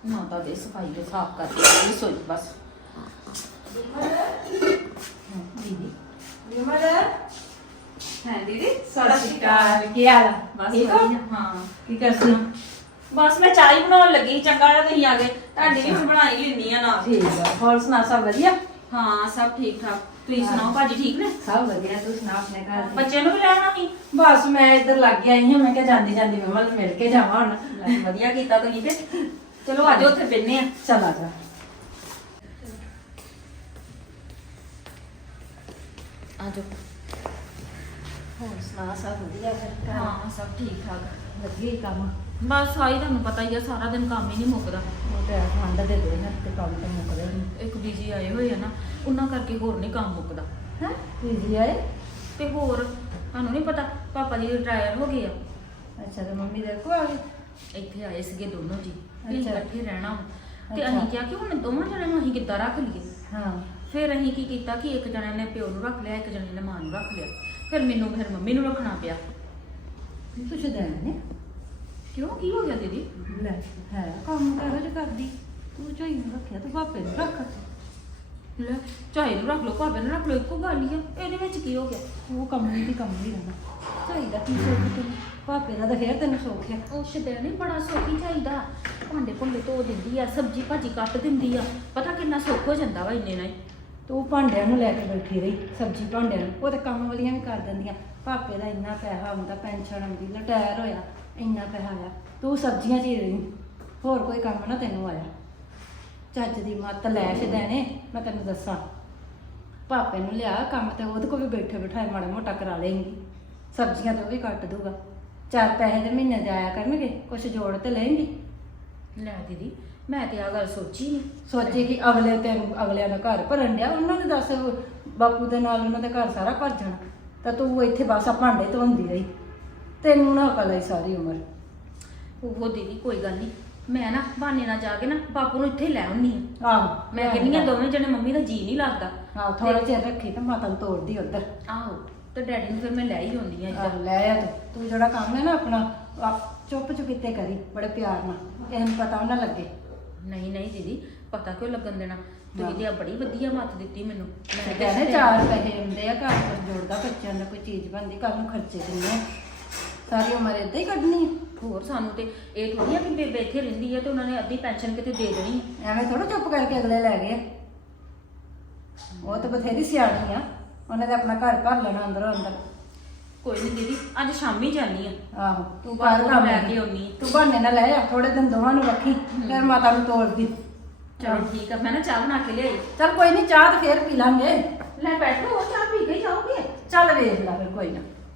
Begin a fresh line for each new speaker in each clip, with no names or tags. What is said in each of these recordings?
ਮਾਤਾ ਦੇ ਸਫਾਈ ਦੇ ਸਾਫ਼ ਕਰਕੇ ਰਸੋਈ ਬਸ ਦੀਦੀ
ਵਿਮਲ
ਹੈ ਦੀਦੀ
ਸਤਿ ਸ਼੍ਰੀ ਅਕਾਲ ਕੀ ਹਾਲ ਆ
ਬਸ
ਠੀਕ ਹੋ
ਵਧੀਆ ਹਾਂ
ਕੀ ਕਰਦੀ
ਬਸ ਮੈਂ ਚਾਹ ਹੀ ਬਣਾਉਣ ਲੱਗੀ ਚੰਗਾ ਜਿਹਾ ਤੁਸੀਂ ਆ ਗਏ ਤੁਹਾਡੀ ਵੀ ਮੈਂ ਬਣਾ ਹੀ ਲੈਣੀ ਆ ਨਾਲ
ਠੀਕ ਆ ਹੋਰ ਸੁਣਾ ਸਭ ਵਧੀਆ
ਹਾਂ ਸਭ ਠੀਕ ਠਾਕ ਤੁਸੀਂ ਸੁਣਾਓ ਭਾਜੀ ਠੀਕ ਨੇ
ਸਭ ਵਧੀਆ ਤੂੰ ਸੁਣਾ ਆਪਣੇ ਘਰ ਦੀ?
ਬੱਚਿਆਂ ਨੂੰ ਵੀ ਲੈਣਾ ਸੀ
ਬਸ ਮੈਂ ਇੱਧਰ ਲੱਗ ਆਈ ਹਾਂ ਮੈਂ ਕਿਹਾ ਜਾਂਦੀ ਜਾਂਦੀ ਵਿਮਲ ਨੂੰ ਮਿਲ ਕੇ ਜਾਵਾਂ ਹੁਣ
ਵਧੀਆ ਕੀਤਾ ਤੁਸੀਂ ਤੇ ਚਲੋ ਆਜੋ ਉੱਥੇ ਬੈਠਨੇ ਆ
ਚੱਲ ਆ ਜਾ
ਆਜੋ
ਹੋਰ ਸੁਣਾ ਸਭ ਵਧੀਆ ਫਿਰ ਘਰ?
ਹਾਂ ਸਭ ਠੀਕ ਠਾਕ
ਵਧੀਆ ਹੀ ਕੰਮ
ਬਸ ਆਈ ਤੁਹਾਨੂੰ ਪਤਾ ਹੀ ਆ ਸਾਰਾ ਦਿਨ ਕੰਮ ਹੀ ਨਹੀਂ ਮੁੱਕਦਾ
ਉਹ ਤੇ ਠੰਡ ਦੇ ਦਿਨ ਤੇ ਕੰਮ ਤੇ ਮੁੱਕਦੇ ਨਹੀਂ
ਇੱਕ ਬੀਜੀ ਆਏ ਹੋਏ ਆ ਨਾ ਉਹਨਾਂ ਕਰਕੇ ਹੋਰ ਨਹੀਂ ਕੰਮ ਮੁੱਕਦਾ
ਹੈ ਜੀ ਆਏ
ਤੇ ਹੋਰ ਤੁਹਾਨੂੰ ਨਹੀਂ ਪਤਾ ਪਾਪਾ ਜੀ ਰਿਟਾਇਰ ਹੋ ਗਏ ਆ
ਅੱਛਾ ਤੇ ਮੰਮੀ ਦੇ ਕੋ ਆ ਗਈ
ਇੱਥੇ ਆਏ ਸੀਗੇ ਦੋਨੋਂ ਜੀ ਵੀ
ਅੱਛਾ।
ਇਕੱਠੇ ਰਹਿਣਾ ਤੇ
ਅੱਛਾ।
ਅਸੀਂ ਕਿਹਾ ਕਿ ਹੁਣ ਦੋਵਾਂ ਜਣਿਆਂ ਨੂੰ ਅਸੀਂ ਕਿੱਦਾਂ ਰੱਖ ਲਈਏ
ਹਾਂ
ਫਿਰ ਅਸੀਂ ਕੀ ਕੀਤਾ ਕਿ ਇੱਕ ਜਣੇ ਨੇ ਪਿਓ ਨੂੰ ਰੱਖ ਲਿਆ ਇੱਕ ਜਣੇ ਨੇ ਮਾਂ ਨੂੰ ਰੱਖ ਲਿਆ ਫਿਰ ਮੰਮੀ ਨੂੰ ਰੱਖਣਾ ਪਿਆ
ਤੂੰ ਸ਼ੁਦੈਣ ਨੇ
ਕਿਉਂ ਕੀ ਹੋ ਗਿਆ ਦੀਦੀ
ਲੈ ਹੈ ਕੰਮ ਤਾਂ ਇਹੋ ਜਿਹਾ ਕਰਦੀ ਤੂੰ ਝੋਈ ਨੂੰ ਰੱਖਿਆ ਤੂੰ ਭਾਪੇ ਨੂੰ ਰੱਖ
ਲੈ ਝਾਈ ਨੂੰ ਰੱਖ ਲਓ ਭਾਵੇਂ ਨੂੰ ਰੱਖ ਲਓ ਇੱਕੋ ਗੱਲ ਹੀ ਆ ਇਹਦੇ ਵਿੱਚ ਕੀ ਹੋ ਗਿਆ
ਉਹ ਕੰਮ ਨਹੀਂ ਰਹਿਣਾ ਝਾਈ ਦਾ ਕੀ ਸੋਚ ਤੈਨੂੰ ਭਾਪੇ ਦਾ ਤਾਂ ਫੇਰ ਤੈਨੂੰ ਸੌਖ ਹੈ
ਉਹ ਸ਼ਦੈਣੇ ਬੜਾ ਸੌਖੀ ਚਾਹੀਦਾ ਭਾਂਡੇ ਭੁੰਡੇ ਧੋ ਦਿੰਦੀ ਆ ਸਬਜ਼ੀ ਭਾਜੀ ਕੱਟ ਦਿੰਦੀ ਆ ਪਤਾ ਕਿੰਨਾ ਸੁੱਖ ਹੋ ਜਾਂਦਾ ਵਾ ਇੰਨੇ ਨਾਲ ਹੀ।
ਤੂੰ ਭਾਂਡਿਆਂ ਨੂੰ ਲੈ ਕੇ ਬੈਠੀ ਰਹੀ ਸਬਜ਼ੀ ਭਾਂਡਿਆਂ ਨੂੰ ਉਹ ਤਾਂ ਕੰਮ ਵਾਲੀਆਂ ਵੀ ਕਰ ਦਿੰਦੀਆਂ ਭਾਪੇ ਦਾ ਇੰਨਾ ਪੈਸਾ ਆਉਂਦਾ ਪੈਨਸ਼ਨ ਆਉਂਦੀ ਰਿਟਾਇਰ ਹੋਇਆ ਇੰਨਾ ਪੈਸਾ ਆਇਆ ਤੂੰ ਸਬਜ਼ੀਆਂ 'ਚ ਹੀ ਰਹੀ ਹੋਰ ਕੋਈ ਕੰਮ ਨਾ ਤੈਨੂੰ ਆਇਆ ਚੱਜ ਦੀ ਮੱਤ ਲੈ ਸ਼ਦੈਣੇ ਮੈਂ ਤੈਨੂੰ ਦੱਸਾਂ ਭਾਪੇ ਨੂੰ ਲਿਆ ਕੰਮ ਤੇ ਉਹਦੇ ਕੋਲ ਵੀ ਬੈਠੇ ਬਿਠਾਏ ਮਾੜਾ ਮੋਟਾ ਕਰਾ ਲਏਂਗੀ ਸਬਜ਼ੀਆਂ ਤੇ ਉਹ ਵੀ ਕੱਟ ਦੂਗਾ 4 ਪੈਸੇ ਦੇ ਮਹੀਨੇ ਦੇ ਆਇਆ ਕਰਨਗੇ ਕੁਛ ਜੋੜ ਤੇ ਲਏਂਗੀ
ਲੈ ਦੀਦੀ ਮੈਂ ਤੇ ਆ ਗੱਲ ਸੋਚੀ ਨਹੀਂ
ਸੋਚੇ ਕਿ ਅਗਲਿਆਂ ਦਾ ਘਰ ਭਰਨ ਡਿਆ ਉਹਨਾਂ ਨੇ ਦੱਸ ਬਾਪੂ ਦੇ ਨਾਲ ਉਹਨਾਂ ਦਾ ਘਰ ਸਾਰਾ ਭਰ ਜਾਣਾ ਤਾਂ ਤੂੰ ਇੱਥੇ ਬਸ ਆ ਭਾਂਡੇ ਧੋਂਦੀ ਰਹੀ ਤੈਨੂੰ ਨਾ ਅਕਲ ਆਈ ਸਾਰੀ ਉਮਰ
ਉਹ ਦੀਦੀ ਕੋਈ ਗੱਲ ਨਹੀਂ ਮੈਂ ਨਾ ਬਹਾਨੇ ਨਾਲ ਜਾ ਕੇ ਨਾ ਬਾਪੂ ਨੂੰ ਇੱਥੇ ਲੈ ਆਉਣੀ ਆ
ਆਹੋ
ਮੈਂ ਕਹਿੰਦੀ ਆ ਦੋਵੇਂ ਜਣੇ ਮੰਮੀ ਦਾ ਜੀ ਨਹੀਂ ਲੱਗਦਾ
ਹਾਂ ਥੋੜਾ ਚਿਰ ਰੱਖੀ ਤਾਂ ਮਾਤਾ ਨੂੰ ਤੋੜਦੀ ਉੱਧਰ
ਆਹੋ ਤੇ ਡੈਡੀ ਨੂੰ ਫਿਰ ਮੈਂ ਲੈ ਹੀ ਆਉਂਦੀ ਆ ਇੱਧਰ
ਲੈ ਆ ਤੂੰ ਜਿਹੜਾ ਕੰਮ ਹੈ ਨਾ ਆਪਣਾ ਚੁੱਪ ਚੁਪੀਤੇ ਕਰੀ ਬੜੇ ਪਿਆਰ ਨਾਲ ਕਿਸੇ ਨੂੰ ਪਤਾ ਨਾ ਲੱਗੇ
ਨਹੀਂ ਨਹੀਂ ਦੀਦੀ ਪਤਾ ਕਿਉਂ ਲੱਗਣ ਦੇਣਾ ਤੁਸੀਂ ਤੇ ਆ ਬੜੀ ਵਧੀਆ ਮੱਤ ਦਿੱਤੀ ਮੈਨੂੰ ਮੈਂ
ਕਹਿੰਦੇ 4 ਪੈਸੇ ਆਉਂਦੇ ਆ ਘਰ ਪਰ ਜੋੜਦਾ ਬੱਚਿਆਂ ਦਾ ਕੋਈ ਚੀਜ਼ ਬਣਦੀ ਕੱਲ ਨੂੰ ਖਰਚੇ ਕਿੰਨੇ ਸਾਰੀ ਉਮਰ ਏਦਾਂ ਹੀ ਕੱਢਣੀ
ਹੋਰ ਸਾਨੂੰ ਤੇ ਇਹ ਥੋੜੀ ਆ ਕਿ ਬੇਬੇ ਇੱਥੇ ਰਹਿੰਦੀ ਆ ਤੇ ਉਹਨਾਂ ਨੇ ਅੱਧੀ ਪੈਨਸ਼ਨ ਕਿਤੇ ਦੇ ਦੇਣੀ ਆ।
ਐਵੇਂ ਥੋੜਾ ਚੁੱਪ ਕਰਕੇ ਅਗਲੇ ਲੈ ਗਏ ਉਹ ਤਾਂ ਬਥੇਰੀ ਸਿਆਣੀ ਆ ਉਹਨੇ ਤਾਂ ਆਪਣਾ ਘਰ ਭਰ ਲੈਣਾ ਅੰਦਰੋਂ ਅੰਦਰ
ਕੋਈ ਨਹੀਂ ਦੀਦੀ ਅੱਜ ਸ਼ਾਮੀ ਜਾਨੀ ਆ
ਆਹੋ
ਤੂੰ
ਘਰ
ਬਾਹਰ
ਕੰਮ
ਲੈ ਕੇ ਆਉਣੀ
ਤੂੰ ਬਹਾਨੇ ਨਾਲ ਲੈ ਆ ਥੋੜੇ ਦਿਨ ਦੋਵਾਂ ਨੂੰ ਰੱਖੀ ਫਿਰ ਮਾਤਾ ਨੂੰ ਤੋੜਦੀ
ਚਲੋ ਠੀਕ ਆ ਮੈਂ ਨਾ ਚਾਹ ਬਣਾ ਕੇ ਲਿਆਈ
ਚੱਲ ਕੋਈ ਨਹੀਂ ਚਾਹ ਤਾਂ ਫੇਰ ਪੀ ਲਾਂਗੇ
ਲੈ ਬੈਠੋ ਉਹ ਚਾਹ ਪੀ ਕੇ ਜਾਓਗੇ
ਚੱਲ ਵੇਖ ਲੈ ਫਿਰ ਕੋਈ ਨਾ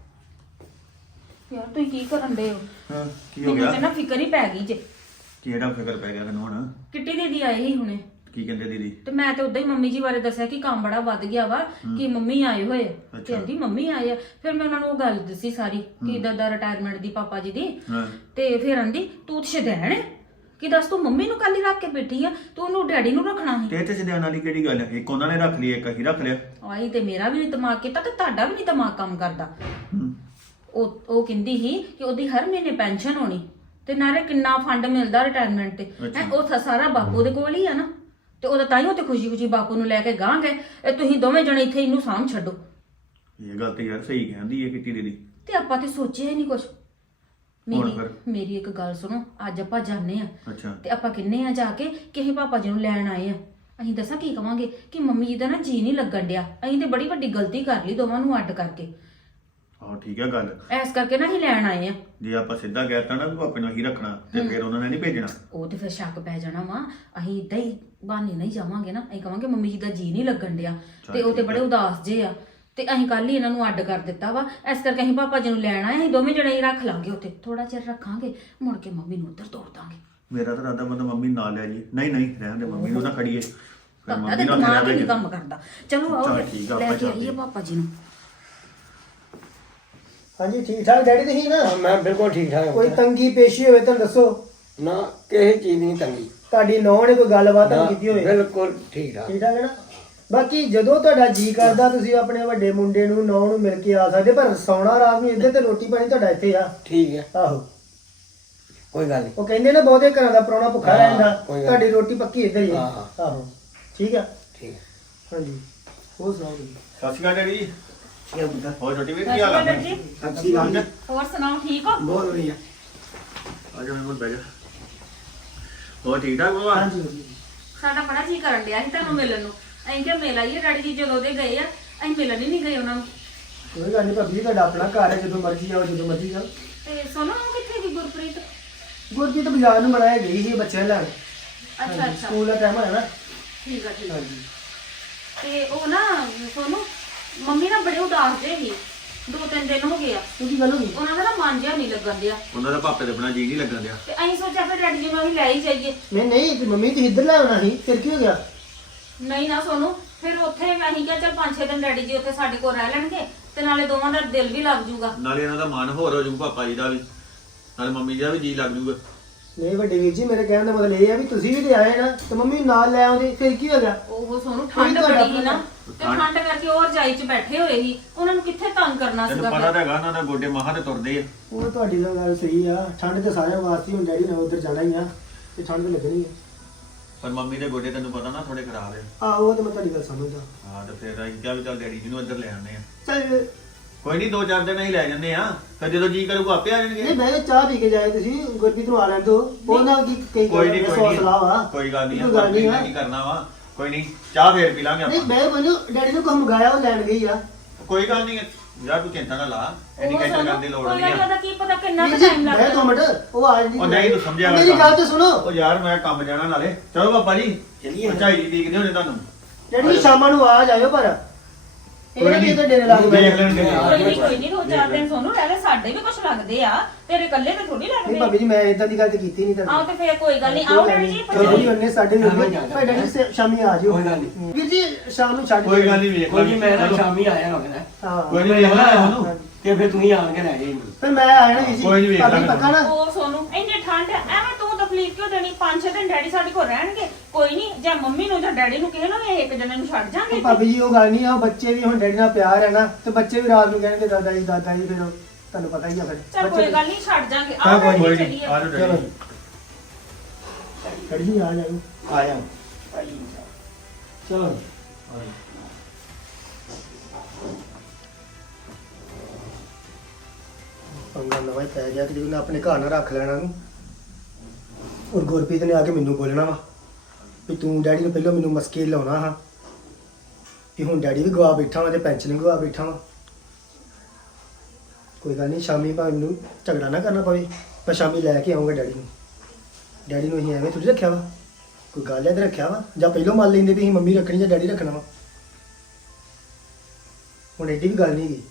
ਯਾਰ ਤੁਸੀਂ ਕੀ ਕਰਨ ਦੇ ਹੋ
ਹਾਂ ਕੀ ਹੋ
ਮੈਨੂੰ ਤੇ ਨਾ
ਗਿਆ
ਫਿਕਰ ਹੀ ਪੈ ਗਈ ਜੇ
ਕਿਹੜਾ ਫਿਕਰ ਪੈ ਗਿਆ ਤੈਨੂੰ ਹੁਣ
ਕਿੱਟੀ ਦੀਦੀ ਆਏ ਸੀ ਹੁਣੇ
ਕੀ ਕਹਿੰਦੇ ਦੀਦੀ
ਤੇ ਮੈਂ ਤੇ ਉਦਾਂ ਹੀ ਮੰਮੀ ਜੀ ਬਾਰੇ ਦੱਸਿਆ ਕਿ ਕੰਮ ਬੜਾ ਵੱਧ ਗਿਆ ਵਾ ਕਿ ਮੰਮੀ ਆਏ ਹੋਏ ਆ।
ਅੱਛਾ।
ਕਹਿੰਦੀ ਮੰਮੀ ਆਏ ਆ ਫਿਰ ਮੈਂ ਉਹਨਾਂ ਨੂੰ ਉਹ ਗੱਲ ਦੱਸੀ ਸਾਰੀ ਕਿ ਦਾਦਾ ਰਿਟਾਇਰਮੈਂਟ ਦੀ ਪਾਪਾ ਜੀ ਦੀ
ਹਾਂ
ਤੇ ਫਿਰ ਆਂਦੀ ਤੂੰ ਤੇ ਸ਼ਦੈਣ ਹੈ ਕਿ ਦੱਸ ਤੂੰ ਮੰਮੀ ਨੂੰ ਕੱਲ ਹੀ ਰੱਖ ਕੇ ਬੈਠੀ ਆ ਤੂੰ ਉਹਨੂੰ ਡੈਡੀ ਨੂੰ ਰੱਖਣਾ ਸੀ
ਤੇ ਸਿਧਿਆਨ ਵਾਲੀ ਕਿਹੜੀ ਗੱਲ ਹੈ ਇੱਕ ਉਹਨਾਂ ਨੇ ਰੱਖ ਲਈ ਇੱਕ ਅਸੀਂ ਰੱਖ ਲਿਆ
ਆਈ ਤੇ ਮੇਰਾ ਵੀ ਨੀ ਦਿਮਾਗ ਕੀਤਾ ਤੇ ਤੁਹਾਡਾ ਵੀ ਨਹੀਂ ਦਿਮਾਗ ਕੰਮ ਕਰਦਾ
ਹੂੰ।
ਉਹ ਕਹਿੰਦੀ ਸੀ ਕਿ ਉਹਦੀ ਹਰ ਮਹੀਨੇ ਪੈਨਸ਼ਨ ਹੋਣੀ ਤੇ ਨਾਲੇ ਕਿੰਨਾ ਫੰਡ ਮਿਲਦਾ ਰਿਟਾਇਰਮੈਂਟ ਤੇ
ਅੱਛਾ।
ਹੈਂ, ਉਹ ਤਾਂ ਸਾਰਾ ਬਾਪੂ ਦੇ ਕੋਲ ਹੀ ਆ ਨਾ ਤੇ ਉਹਦਾ ਤਾਂ ਹੀ ਉਹ ਤੇ ਖੁਸ਼ੀ-ਖੁਸ਼ੀ ਬਾਪੂ ਨੂੰ ਲੈ ਕੇ ਗਾਂ ਗਏ ਇਹ ਤੁਸੀਂ ਦੋਵੇਂ ਜਣੇ ਇੱਥੇ ਇਹਨੂੰ ਸਾਂਭ ਛੱਡੋ
ਇਹ ਗੱਲ ਤੇ ਯਾਰ ਸਹੀ ਕਹਿੰਦੀ ਹੈ ਕਿੱਟੀ ਦੀਦੀ
ਤੇ ਆਪਾਂ ਤੇ ਸੋਚਿਆ ਹੀ ਨਹੀਂ ਕੁਛ
ਹੁਣ ਫਿਰ?
ਮੇਰੀ ਇੱਕ ਗੱਲ ਸੁਣੋ ਅੱਜ ਆਪਾਂ ਜਾਂਦੇ ਆ
ਅੱਛਾ
ਤੇ ਆਪਾਂ ਕਿੰਨੇ ਆ ਜਾ ਕੇ ਕਿਸੇ ਪਾਪਾ ਜੀ ਨੂੰ ਲੈਣ ਆਏ ਆ ਅਸੀਂ ਦੱਸਾਂ ਕੀ ਕਵਾਂਗੇ ਕਿ ਮੰਮੀ ਜੀ ਦਾ ਨਾ ਜੀ ਨਹੀਂ ਲੱਗਣ ਡਿਆ ਅਸੀਂ ਤੇ ਬੜੀ ਵੱਡੀ ਗਲਤੀ ਕਰ ਲਈ ਦੋਵਾਂ ਨੂੰ ਅੱਡ ਕਰਕੇ
ਹਾਂ ਠੀਕ ਹੈ ਗੱਲ
ਐਸ ਕਰਕੇ ਨਾ ਅਸੀਂ ਲੈਣ ਆਏ ਆ
ਜੇ ਆਪਾਂ ਸਿੱਧਾ ਕਹਿਤਾ ਨਾ ਤੂੰ ਆਪਣੇ ਨੂੰ ਹੀ ਰੱਖਣਾ ਤੇ ਫਿਰ ਉਹਨਾਂ ਨੇ ਨਹੀਂ ਭੇਜਣਾ
ਉਹ ਤੇ ਫਿਰ ਸ਼ੱਕ ਪੈ ਜਾਣਾ ਵਾ ਅਸੀਂ ਇਦਾਂ ਹੀ ਬਹਾਨੇ ਨਹੀਂ ਜਾਵਾਂਗੇ ਨਾ ਅਸੀਂ ਕਵਾਂਗੇ ਮੰਮੀ ਜੀ ਦਾ ਜੀ ਨਹੀਂ ਲੱਗਣ ਡਿਆ ਤੇ ਉਹ ਤੇ ਬੜੇ ਉਦਾਸ ਜੇ ਆ ਤੇ ਅਸੀਂ ਕੱਲ ਹੀ ਇਹਨਾਂ ਨੂੰ ਅੱਡ ਕਰ ਦਿੱਤਾ ਵਾ ਇਸ ਕਰਕੇ ਅਸੀਂ ਪਾਪਾ ਜੀ ਨੂੰ ਲੈਣ ਆਏ ਅਸੀਂ ਦੋਵੇਂ ਜਣੇ ਹੀ ਰੱਖ ਲਾਂਗੇ ਉੱਥੇ ਥੋੜਾ ਚਿਰ ਰੱਖਾਂਗੇ ਮੁੜ ਕੇ ਮੰਮੀ ਨੂੰ ਉੱਧਰ ਤੋੜ ਦਾਂਗੇ
ਮੇਰਾ ਤਾਂ ਰਾਦਾ ਬੰਦਾ ਮੰਮੀ ਨਾਲ ਲੈ ਜੀ ਨਹੀਂ ਨਹੀਂ ਰਹਿਣ ਦੇ ਮੰਮੀ ਨੂੰ ਨਾ ਖੜੀਏ ਫਿਰ
ਤੁਹਾਡਾ ਤੇ
ਨਾਲ
ਦਿਮਾਗ ਹੀ ਨਹੀਂ
ਰਹਿ
ਕੰਮ ਕਰਦਾ ਚਲੋ ਆਓ
ਚੱਲ
ਫਿਰ,
ਠੀਕ ਆ,
ਲੈ
ਆਪਾਂ
ਕੇ
ਚੱਲਦੇ
ਆਈਏ ਪਾਪਾ ਜੀ ਨੂੰ
ਹਾਂਜੀ ਠੀਕ ਠਾਕ ਡੈਡੀ ਤੁਸੀਂ ਨਾ
ਮੈਂ ਬਿਲਕੁਲ ਠੀਕ ਠਾਕ
ਕੋਈ
ਹਾਂ।
ਤੰਗੀ ਪੇਸ਼ੀ ਹੋਵੇ ਤਾਂ ਦੱਸੋ
ਨਾ ਕਿਸੇ ਚੀਜ਼ ਨਹੀਂ ਤੰਗੀ
ਤੁਹਾਡੀ ਨੌਂ ਨੇ ਕੋਈ ਗੱਲਬਾਤ
ਨਾ,
ਕੀਤੀ ਹੋਵੇ
ਬਿਲਕੁਲ ਠੀਕ ਠਾਕ
ਠੀਕ ਠਾਕ ਹੈ ਨਾ ਬਾਕੀ ਜਦੋਂ ਤੁਹਾਡਾ ਜੀ ਕਰਦਾ ਤੁਸੀਂ ਆਪਣੇ ਵੱਡੇ ਮੁੰਡੇ ਨੂੰ ਨੌਂ ਨੂੰ ਮਿਲ ਕੇ ਆ ਸਕਦੇ ਪਰ ਸੌਣਾ ਰਾਤ ਨੂੰ ਇੱਧਰ ਤੇ ਰੋਟੀ ਪਾਣੀ ਤੁਹਾਡਾ ਇੱਥੇ ਆ
ਠੀਕ ਹੈ
ਆਹੋ
ਕੋਈ ਗੱਲ ਨਹੀਂ
ਉਹ ਕਹਿੰਦੇ ਨਾ ਬਹੁਤੇ ਘਰਾਂ ਦਾ ਪ੍ਰਾਹੁਣਾ ਭੁੱਖਾ
ਹਾਂ,
ਰਹਿੰਦਾ,
ਕੋਈ ਗੱਲ
ਤੁਹਾਡੀ ਰੋਟੀ ਪੱਕੀ ਇੱਧਰ ਹੀ ਹੈ।
ਹਾਂ, ਹਾਂ।
ਆਹੋ ਠੀਕ ਆ।
ਠੀਕ ਹੈ
ਹਾਂਜੀ ਹੋਰ ਸੁਣਾਓ ਜੀ।
ਸਤਿ ਸ਼੍ਰੀ ਅਕਾਲ ਡੈਡੀ ਜੀ।
ਠੀਕ ਹੈ ਪੁੱਤਰ
ਹੋਰ ਛੋਟੀ ਵੀਰ ਕੀ ਹਾਲ ਆ?
ਸਤਿ ਸ਼੍ਰੀ ਅਕਾਲ ਜੀ।
ਹੋਰ ਸੁਣਾਓ ਠੀਕ ਹੋ?
ਬਹੁਤ ਵਧੀਆ
ਆ ਜਾ ਮੇਰੇ ਕੋਲ ਬਹਿ ਜਾ। ਹੋਰ ਠੀਕ ਠਾਕ ਬਾਬਾ?
ਹਾਂਜੀ ਵਧੀਆ।
ਸਾਡਾ ਬੜਾ ਜੀ ਕਰਨ ਡਿਆ ਸੀ ਤੁਹਾਨੂੰ ਮਿਲਣ ਨੂੰ। ਅਸੀਂ ਕਿਹਾ ਮਿਲ ਆਈਏ, ਡੈਡੀ ਜੀ ਜਦੋਂ ਦੇ ਗਏ ਆ ਅਸੀਂ ਮਿਲਣ ਹੀ ਨਹੀਂ ਗਏ ਉਹਨਾਂ ਨੂੰ।
ਕੋਈ ਗੱਲ ਨਹੀਂ ਭਾਬੀ, ਤੁਹਾਡਾ ਆਪਣਾ ਘਰ ਹੈ, ਜਦੋਂ ਮਰਜ਼ੀ ਆਓ ਜਦੋਂ ਮਰਜ਼ੀ ਜਾਓ।
ਤੇ ਸੋਨੂੰ ਉਹ ਕਿੱਥੇ ਗਈ ਗੁਰਪ੍ਰੀਤ?
ਗੁਰਜੀਤ ਬਾਜ਼ਾਰ ਨੂੰ ਬਣਾਇਆ ਗਈ ਸੀ ਬੱਚਿਆਂ ਲੈਣ।
ਅੱਛਾ ਅੱਛਾ
ਸਕੂਲ ਦਾ ਟਾਈਮ ਹੋਇਆ ਨਾ।
ਠੀਕ ਆ ਠੀਕ ਆ।
ਹਾਂਜੀ
ਤੇ ਉਹ ਨਾ ਸੋਨੂੰ ਮੰਮੀ ਨਾ ਬੜੇ ਉਦਾਸ ਜਿਹੇ ਸੀ, 2-3 ਦਿਨ ਹੋ ਗਏ ਆ।
ਉਹ ਕੀ ਗੱਲ ਹੋ ਗਈ?
ਉਹਨਾਂ ਦਾ ਨਾ ਮਨ ਜਿਹਾ ਨਹੀਂ ਲੱਗਣ ਦਿਆ
ਉਹਨਾਂ ਦਾ ਪਾਪੇ ਦੇ ਬਣਾ ਜੀ ਨਹੀਂ ਲੱਗਣ ਦਿਆ।
ਤੇ ਅਸੀਂ ਸੋਚਿਆ ਫਿਰ ਡੈਡੀ ਜੀ ਨੂੰ ਅਸੀਂ ਲੈ ਹੀ ਜਾਈਏ।
ਨਹੀਂ ਤੇ ਮੰਮੀ ਤੁਸੀਂ ਇੱਧਰ ਲੈ ਆਉਣਾ ਸੀ, ਫਿਰ ਕੀ ਹੋ ਗਿਆ?
ਨਹੀਂ ਨਾ ਸੋਨੂੰ, ਫਿਰ ਉੱਥੇ ਅਸੀਂ ਕਿਹਾ ਚੱਲ 5-6 ਦਿਨ ਡੈਡੀ ਜੀ ਉੱਥੇ ਸਾਡੇ ਕੋਲ ਰਹਿ ਲੈਣਗੇ ਤੇ ਨਾਲੇ ਦੋਵਾਂ ਦਾ ਦਿਲ ਵੀ ਲੱਗ ਜੂਗਾ।
ਨਾਲੇ ਇਹਨਾਂ ਦਾ ਮਨ ਹੋਰ ਹੋ ਜਾਊ ਪਾਪਾ ਜੀ ਦਾ ਵੀ, ਨਾਲੇ ਮੰਮੀ ਦਾ ਵੀ ਜੀ ਲੱਗ ਜੂਗਾ।
ਨਹੀਂ ਵੱਡੇ ਵੀਰ ਜੀ, ਮੇਰੇ ਕਹਿਣ ਦਾ ਮਤਲਬ ਇਹ ਹੈ ਵੀ ਤੁਸੀਂ ਵੀ ਤੇ ਆਏ ਨਾ, ਤੇ ਮੰਮੀ ਨੂੰ ਨਾਲ ਲੈ ਆਉਂਦੇ ਫਿਰ ਕੀ ਹੋ ਗਿਆ?
ਉਹ ਸੋਨੂੰ ਠੰਡ
ਤੁਹਾਡਾ
ਬੜੀ ਸੀ ਨਾ, ਤੇ ਠੰਡ ਕਰਕੇ ਉਹ ਰਜਾਈ 'ਚ ਬੈਠੇ ਹੋਏ ਸੀ, ਉਹਨਾਂ ਨੂੰ ਕਿੱਥੇ ਤੰਗ ਕਰਨਾ
ਤੈਨੂੰ
ਸੀਗਾ
ਪਤਾ
ਫਿਰ।
ਤਾਂ ਹੈਗਾ ਉਹਨਾਂ ਦਾ ਗੋਡੇ ਮਹਾਂ ਤੇ ਤੁਰਦੇ ਆ।
ਉਹ ਤੁਹਾਡੀ ਤਾਂ ਗੱਲ ਸਹੀ ਆ, ਠੰਡ ਤੇ ਸਾਰਿਆਂ ਵਾਸਤੇ ਹੁਣ ਡੈਡੀ ਨਾਲ ਉੱਧਰ ਜਾਣਾ ਹੀ ਆ, ਤੇ ਠੰਡ ਤਾਂ ਲੱਗਣੀ ਹੈ।
ਪਰ ਮੰਮੀ ਦੇ ਗੋਡੇ ਤੈਨੂੰ ਪਤਾ ਨਾ ਥੋੜੇ ਖਰਾਬ ਆ।
ਆਹੋ ਉਹ ਤੇ ਮੈਂ ਤੁਹਾਡੀ ਗੱਲ ਸਮਝਦਾ।
ਹਾਂ ਤੇ ਫਿਰ ਅਸੀਂ ਕਿਹਾ ਵੀ ਚੱਲ ਡੈਡੀ ਜੀ ਨੂੰ ਇੱਧਰ ਲੈ ਆਉਂਦੇ ਆ।
ਚੱਲ
ਕੋਈ ਨਹੀਂ 2-4 ਦਿਨ ਅਸੀਂ ਲੈ ਜੰਨੇ ਆ, ਫਿਰ ਜਦੋਂ ਜੀ ਕਰੂਗਾ ਆਪੇ ਆ
ਨਹੀਂ
ਜਾਣਗੇ।
ਮੈਂ ਚਾਹ ਪੀ ਕੇ ਜਾਏ, ਤੁਸੀਂ ਗੁਰਪ੍ਰੀਤ ਨੂੰ ਆ ਲੈਣ ਦਿਓ, ਉਹ ਨਾਲ ਕੀ ਕਈ
ਕੋਈ ਨਹੀਂ
ਸੌ ਸਲਾਹ ਵਾ।
ਕੋਈ ਗੱਲ ਨਹੀਂ
ਕੋਈ ਗੱਲ ਨਹੀਂ ਆ।
ਕੀ ਕਰਨਾ ਵਾ, ਕੋਈ ਨਹੀਂ ਚਾਹ ਫੇਰ ਪੀ ਲਾਂਗੇ
ਨਹੀਂ
ਆਪਾਂ।
ਮੈਂ ਮੈਨੂੰ ਡੈਡੀ ਨੂੰ ਕੰਮ ਮੰਗਾਇਆ, ਉਹ ਲੈਣ ਗਈ ਆ।
ਕੋਈ ਗੱਲ ਨਹੀਂ ਯਾਰ ਤੂੰ ਚਿੰਤਾ ਨਾ ਲਾ, ਇੰਨੀ
ਉਹ
ਟੈਨਸ਼ਨ
ਸੋਨੂੰ,
ਕਰਨ ਦੀ ਲੋੜ
ਕੋਈ
ਨਹੀਂ
ਗੱਲ
ਆ।
ਉਹਦਾ ਕੀ ਪਤਾ ਕਿੰਨਾ
ਵੀਰ
ਕੁ
ਜੀ
ਟਾਈਮ
ਮੈਂ 2
ਲੱਗਦਾ।
ਮਿੰਟ, ਉਹ ਆ ਜਾਂਦੀ।
ਉਹ ਨਹੀਂ ਤੂੰ ਸਮਝਿਆ
ਮੇਰੀ
ਗੱਲ।
ਗੱਲ ਤਾਂ ਸੁਣੋ।
ਉਹ ਯਾਰ ਮੈਂ ਕੰਮ ਜਾਣਾ ਨਾਲੇ। ਚਲੋ ਪਾਪਾ ਜੀ
ਚੱਲੀਏ।
ਪਚਾਈ ਜੀ ਦੇਖਦੇ ਹੋਣੇ ਤੁਹਾਨੂੰ।
ਡੈਡੀ ਸ਼ਾਮਾਂ ਨੂੰ ਆ ਜਾਇਓ, ਪਰ ਇਹ ਵੀ ਤੇ ਡੇਰੇ ਲੱਗ
ਦੇਖ
ਗਏ।
ਲੈਣਗੇ।
ਕੋਈ ਨਹੀਂ 2-4 ਦਿਨ ਸੋਨੂੰ ਰਹਿ ਲੈ, ਸਾਡੇ ਵੀ ਕੁਝ ਲੱਗਦੇ ਆ, ਤੇਰੇ ਇਕੱਲੇ ਤੇ ਥੋੜੀ
ਨਹੀਂ
ਲੱਗਦੇ
ਭਾਬੀ ਜੀ, ਮੈਂ ਇਦਾਂ ਦੀ ਗੱਲ ਤੇ ਕੀਤੀ ਨਹੀਂ
ਆਓ
ਤੁਹਾਡੀ।
ਤੇ ਫੇਰ ਕੋਈ ਗੱਲ ਨਹੀਂ। ਆਓ ਡੈਡੀ ਜੀ
ਚਲੋ ਜੀ, ਉਹਨੇ ਸਾਡੇ ਨੂੰ
ਸ਼ਾਮੀ ਆ ਜਾਓ।
ਭਾਈ ਡੈਡੀ ਸ਼ਾਮੀ ਆ ਜਿਓ।
ਕੋਈ ਗੱਲ ਨਹੀਂ।
ਵੀਰ ਜੀ ਸ਼ਾਮ ਨੂੰ ਛੱਡ
ਕੋਈ ਗੱਲ ਨਹੀਂ ਵੇਖ
ਕੋਈ ਨਹੀਂ ਮੈਂ ਨਾ
ਚਲੋ।
ਸ਼ਾਮੀ ਆਇਆ ਹੋਣਾ
ਹਾਂ
ਕੋਈ ਨਹੀਂ ਵੇਖ ਲੈ ਉਹਨੂੰ।
ਤੇ ਫਿਰ ਤੁਸੀਂ ਆਣ ਕੇ ਲੈ ਜਾਈਂ ਮੈਨੂੰ।
ਫਿਰ ਮੈਂ ਆ ਜਾਣਾ ਵੀਰ ਜੀ।
ਕੋਈ ਨੀ ਵੇਖ
ਭਾਬੀ
ਲਾਂਗੇ।
ਪੱਕਾ ਨਾ?
ਉਹ ਸੋਨੂੰ ਇੰਨੀ ਠੰਡ ਆ, ਐਵੇਂ ਤੂੰ ਤਕਲੀਫ ਕਿਉਂ ਦੇਣੀ? 5-6 ਦਿਨ ਡੈਡੀ ਸਾਡੇ ਕੋਲ ਰਹਿਣਗੇ, ਕੋਈ ਨਹੀਂ, ਜਾਂ ਮੰਮੀ ਨੂੰ ਜਾਂ ਡੈਡੀ ਨੂੰ ਕਿਸੇ ਨੂੰ ਵੀ ਇੱਕ ਜਣੇ ਨੂੰ ਛੱਡ ਜਾਾਂਗੇ।
ਉਹ ਭਾਬੀ ਜੀ ਉਹ ਗੱਲ ਨਹੀਂ ਆ, ਬੱਚੇ ਵੀ ਹੁਣ ਡੈਡੀ ਨਾਲ ਪਿਆਰ ਹੈ ਨਾ, ਤੇ ਬੱਚੇ ਵੀ ਰਾਤ ਨੂੰ ਕਹਿਣਗੇ ਦਾਦਾ ਜੀ ਫਿਰ ਉਹ ਤੁਹਾਨੂੰ ਪਤਾ ਹੀ ਆ ਫਿਰ।
ਚੱਲ ਕੋਈ ਗੱਲ ਨਹੀਂ, ਛੱਡ ਜਾਾਂਗੇ।
ਹਾਂ
ਆਓ
ਕੋਈ
ਡੈਡੀ
ਨਹੀਂ
ਚੱਲੀਏ।
ਆ ਜਾਓ
ਚਲੋ
ਡੈਡੀ।
ਡੈਡੀ ਜੀ ਆ ਜਾਓ।
ਆਇਆ
ਚਲੋ ਪੰਗਾ ਨਵਾਂ ਹੀ ਪੈ ਗਿਆ ਕਿ ਜਿਹਨੇ ਆਪਣੇ ਘਰ ਨਾਲ ਰੱਖ ਲੈਣਾ ਨੂੰ। ਔਰ ਗੁਰਪ੍ਰੀਤ ਨੇ ਆ ਕੇ ਮੈਨੂੰ ਬੋਲਣਾ ਵਾ ਵੀ ਤੂੰ ਡੈਡੀ ਨੂੰ ਪਹਿਲਾਂ ਮੈਨੂੰ ਮਸਕੇ ਲਾਉਣਾ ਹਾਂ, ਵੀ ਹੁਣ ਡੈਡੀ ਵੀ ਗਵਾ ਬੈਠਾ ਵਾ ਤੇ ਪੈਨਸ਼ਨ ਵੀ ਗਵਾ ਬੈਠਾ ਵਾ। ਕੋਈ ਗੱਲ ਨਹੀਂ, ਸ਼ਾਮੀ ਭਾਵੇਂ ਮੈਨੂੰ ਝਗੜਾ ਨਾ ਕਰਨਾ ਪਵੇ, ਮੈਂ ਸ਼ਾਮੀ ਲੈ ਕੇ ਆਉਂਗਾ ਡੈਡੀ ਨੂੰ। ਡੈਡੀ ਨੂੰ ਅਸੀਂ ਐਵੇਂ ਥੋੜੀ ਰੱਖਿਆ ਵਾ, ਕੋਈ ਗੱਲ ਐ ਤੇ ਰੱਖਿਆ ਵਾ, ਜਾਂ ਪਹਿਲਾਂ ਮੰਨ ਲੈਂਦੇ ਵੀ ਅਸੀਂ ਮੰਮੀ ਰੱਖਣੀ ਜਾਂ ਡੈਡੀ ਰੱਖਣਾ ਵਾ। ਹੁਣ ਐਡੀ ਵੀ ਗੱਲ ਨਹੀਂ ਗਈ।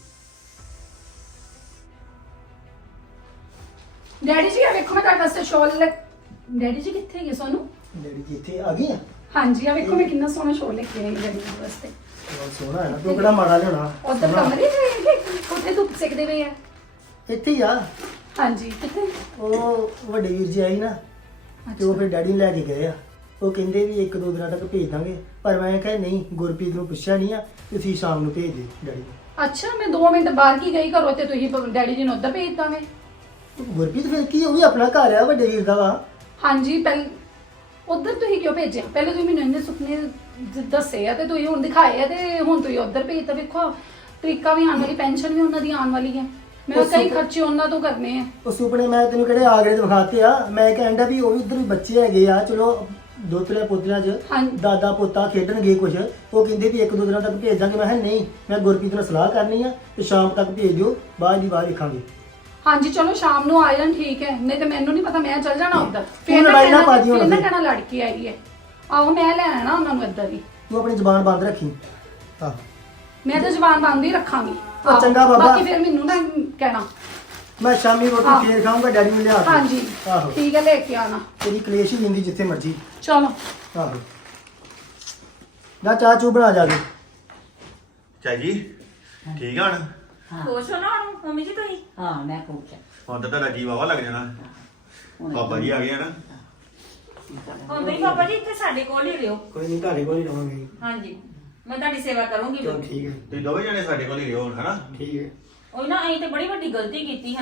ਡੈਡੀ ਜੀ ਆ ਵੇਖੋ, ਮੈਂ ਤੁਹਾਡੇ ਵਾਸਤੇ ਸ਼ਾਲ ਲੈ। ਡੈਡੀ ਜੀ ਕਿੱਥੇ ਗਏ ਸੋਨੂੰ?
ਡੈਡੀ ਜੀ ਇੱਥੇ ਆ ਗਈ ਆ?
ਹਾਂਜੀ ਆ ਵੇਖੋ, ਮੈਂ ਕਿੰਨਾ ਸੋਹਣਾ ਸ਼ਾਲ ਲੈ ਕੇ ਆਈ ਡੈਡੀ ਜੀ ਵਾਸਤੇ।
ਬਹੁਤ ਸੋਹਣਾ ਹੈ ਨਾ, ਤੂੰ ਕਿਹੜਾ ਮਾੜਾ ਲਿਆਉਣਾ।
ਉਧਰ ਕਮਰੇ ਚ ਉੱਥੇ ਧੁੱਪ ਸੇਕਦੇ ਪਏ ਆ।
ਇੱਥੇ ਹੀ ਆ।
ਹਾਂਜੀ ਕਿੱਥੇ?
ਉਹ ਵੱਡੇ ਵੀਰ ਜੀ ਆਈ ਨਾ, ਤੇ ਉਹ ਫਿਰ ਡੈਡੀ ਨੂੰ ਲੈ ਕੇ ਗਏ ਆ। ਉਹ ਕਹਿੰਦੇ ਵੀ 1-2 ਦਿਨਾਂ ਤੱਕ ਭੇਜ ਦਾਂਗੇ, ਪਰ ਮੈਂ ਕਿਹਾ ਨਹੀਂ, ਗੁਰਪ੍ਰੀਤ ਨੂੰ ਪੁੱਛਿਆ ਨਹੀਂ ਆ, ਤੁਸੀਂ ਸ਼ਾਮ ਨੂੰ ਭੇਜ ਦਿਓ ਡੈਡੀ ਨੂੰ।
ਅੱਛਾ, ਮੈਂ 2 ਮਿੰਟ ਬਾਹਰ ਕੀ ਗਈ ਘਰੋਂ ਤੇ ਤੁਸੀਂ ਡੈਡੀ ਜੀ ਨੂੰ ਉੱਧਰ ਭੇਜ ਦਾਂਗੇ।
ਗੁਰਪ੍ਰੀਤ ਫਿਰ ਕੀ, ਉਹ ਵੀ ਆਪਣਾ ਘਰ ਆ, ਵੱਡੇ ਵੀਰ ਦਾ ਵਾ।
ਹਾਂਜੀ ਉੱਧਰ ਤੁਸੀਂ ਕਿਉਂ ਭੇਜਿਆ? ਪਹਿਲੇ ਤੁਸੀਂ ਮੈਨੂੰ ਇੰਨੇ ਸੁਪਨੇ ਦੱਸੇ ਆ ਤੇ ਤੁਸੀਂ ਹੁਣ ਦਿਖਾਏ ਆ, ਤੇ ਹੁਣ ਤੁਸੀਂ ਉੱਧਰ ਭੇਜਤਾ। ਵੇਖੋ ਤਰੀਕਾ ਵੀ ਆਉਣ ਵਾਲੀ, ਪੈਨਸ਼ਨ ਵੀ ਉਹਨਾਂ ਦੀ ਆਉਣ ਵਾਲੀ ਹੈ। ਮੈਂ
ਉਹ
ਕਈ
ਸੁਪਨੇ-
ਖਰਚੇ ਉਹਨਾਂ ਤੋਂ ਕਰਨੇ ਆ।
ਉਹ ਸੁਪਨੇ ਮੈਂ ਤੈਨੂੰ ਕਿਹੜੇ ਆਗਰੇ ਦੇ ਵਿਖਾਤੇ ਆ? ਮੈਂ ਕਹਿੰਦਾ ਵੀ ਉਹ ਵੀ ਉੱਧਰ ਵੀ ਬੱਚੇ ਹੈਗੇ ਆ, ਚਲੋ ਦੋਤਲੇ ਪੋਤਲਿਆਂ 'ਚ
ਹਾਂਜੀ।
ਦਾਦਾ ਪੋਤਾ ਖੇਡਣਗੇ ਕੁਝ। ਉਹ ਕਹਿੰਦੇ ਵੀ 1-2 ਦਿਨਾਂ ਤੱਕ ਭੇਜ ਦਾਂਗੇ। ਮੈਂ ਕਿਹਾ ਨਹੀਂ, ਮੈਂ ਗੁਰਪ੍ਰੀਤ ਨਾਲ ਸਲਾਹ ਕਰਨੀ ਆ ਤੇ ਸ਼ਾਮ ਤੱਕ ਭੇਜ ਦਿਓ, ਬਾਅਦ ਦੀ ਬਾਅਦ ਵੇਖਾਂਗੇ।
ਹਾਂਜੀ ਚਲੋ ਸ਼ਾਮ ਨੂੰ ਆ ਜਾਣ, ਠੀਕ ਹੈ, ਨਹੀਂ ਤੇ ਮੈਨੂੰ ਨਹੀਂ ਪਤਾ, ਮੈਂ ਚੱਲ ਜਾਣਾ ਉੱਧਰ।
ਤੂੰ ਲੜਾਈ ਨਾ ਪਾ ਦਿਓ
ਫਿਰ
ਹੁਣ
ਨਾ
ਫਿਰ।
ਕਹਿਣਾ ਲੜ ਕੇ ਆਈ ਹੈ। ਆਹੋ ਮੈਂ ਲੈ ਆਣਾ ਉਹਨਾਂ ਨੂੰ ਇੱਧਰ ਹੀ।
ਤੂੰ ਆਪਣੀ ਜ਼ੁਬਾਨ ਬੰਦ ਰੱਖੀ। ਆਹ
ਮੈਂ ਤਾਂ ਜ਼ੁਬਾਨ ਬੰਦ ਹੀ ਰੱਖਾਂਗੀ।
ਉਹ ਚੰਗਾ ਬਾਬਾ।
ਬਾਕੀ ਫਿਰ ਮੈਨੂੰ ਨਾ ਕਹਿਣਾ।
ਮੈਂ ਸ਼ਾਮੀ
ਆਹ।
ਰੋਟੀ ਫੇਰ ਖਾਊਂਗਾ, ਡੈਡੀ ਨੂੰ ਲਿਆ ਕੇ।
ਹਾਂਜੀ
ਆਹੋ,
ਠੀਕ ਹੈ, ਲੈ ਕੇ ਆਣਾ।
ਤੇਰੀ ਕਲੇਸ਼ ਹੀ ਜਿੰਦੀ ਜਿੱਥੇ ਮਰਜੀ।
ਚਲੋ
ਆਹੋ, ਨਾ ਚਾਹ ਚੂ ਬਣਾ ਜਾ ਕੇ।
ਚਾਈ ਜੀ ਠੀਕ ਆ ਹੁਣ?
ਖੁਸ਼ ਹੋ ਨਾ ਹੁਣ ਮੰਮੀ ਜੀ ਤੁਸੀਂ?
ਹਾਂ ਮੈਂ ਖੁਸ਼ ਹਾਂ।
ਹੁਣ ਤਾਂ ਤੁਹਾਡਾ ਜੀ ਵਾਵਾ ਲੱਗ ਜਾਣਾ। ਪਾਪਾ ਜੀ ਆ ਗਏ ਆ ਨਾ।
ਹੁਣ ਤੁਸੀਂ ਪਾਪਾ ਜੀ ਇੱਥੇ ਸਾਡੇ ਕੋਲ ਹੀ ਰਹੋ।
ਕੋਈ ਨਹੀਂ, ਤੁਹਾਡੇ ਕੋਲ ਹੀ ਰਹਾਂਗੇ।
ਹਾਂਜੀ, ਮੈਂ ਤੁਹਾਡੀ ਸੇਵਾ ਕਰੂੰਗੀ।
ਚਲੋ ਠੀਕ ਹੈ।
ਤੁਸੀਂ ਦੋਵੇਂ ਜਣੇ ਸਾਡੇ ਕੋਲ ਹੀ ਰਹੋ ਹਨਾ।
ਠੀਕ ਹੈ।
ਉਹ ਨਾ ਅਸੀਂ ਤੇ ਬੜੀ ਵੱਡੀ ਗਲਤੀ ਕੀਤੀ ਹੈ ਨਾ।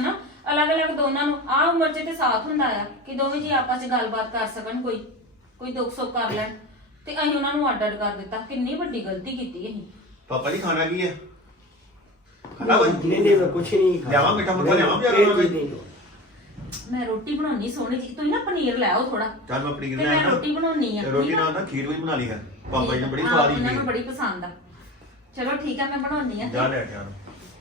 ਅਲੱਗ-ਅਲੱਗ ਦੋਨਾਂ ਨੂੰ ਆਹ ਉਮਰ 'ਚ ਤੇ ਸਾਥ ਹੁੰਦਾ ਆ ਕਿ ਦੋਵੇਂ ਜੀ ਆਪਸ 'ਚ ਗੱਲਬਾਤ ਕਰ ਸਕਣ, ਕੋਈ ਦੁੱਖ ਸੁੱਖ ਕਰ ਲੈਣ, ਤੇ ਅਸੀਂ ਉਹਨਾਂ ਨੂੰ ਅੱਡ-ਅੱਡ ਕਰ ਦਿੱਤਾ। ਕਿੰਨੀ ਵੱਡੀ ਗਲਤੀ ਕੀਤੀ ਅਸੀਂ।
ਪਾਪਾ ਜੀ ਖਾਣਾ ਕੀ ਹੈ? ਖਾਣਾ ਕੁਝ
ਨਹੀਂ ਮੈਂ ਕੁਛ ਨਹੀਂ ਖਾਇਆ।
ਲਿਆਵਾਂ ਮਿੱਠਾ ਮੁੱਠਾ ਲਿਆਵਾਂ
ਇਹ
ਪਿਆਰਾ
ਚੀਜ਼ ਨਹੀਂ ਲਓ।
ਮੈਂ ਰੋਟੀ ਬਣਾਉਣੀ ਸੋਹਣੀ ਜੀ, ਤੁਸੀਂ ਨਾ ਪਨੀਰ ਲੈ ਆਓ ਥੋੜਾ,
ਚੱਲ ਮੈਂ ਪਨੀਰ
ਤੇ
ਲੈ
ਮੈਂ
ਆਇਆ
ਰੋਟੀ ਬਣਾਉਣੀ ਆ।
ਤੇ ਰੋਟੀ
ਠੀਕ ਆ?
ਨਾਲ ਨਾ ਖੀਰ ਵੀ ਬਣਾ ਲਈ ਕਰ। ਪਾਪਾ ਜੀ ਨੇ ਬੜੀ
ਹਾਂ,
ਸਵਾਦ
ਉਹਨਾਂ ਨੂੰ
ਹੀ
ਬੜੀ ਪਸੰਦ ਆ। ਚਲੋ ਠੀਕ ਆ, ਮੈਂ ਬਣਾਉਣੀ ਆ।
ਜਾ ਲੈ ਕੇ ਆ।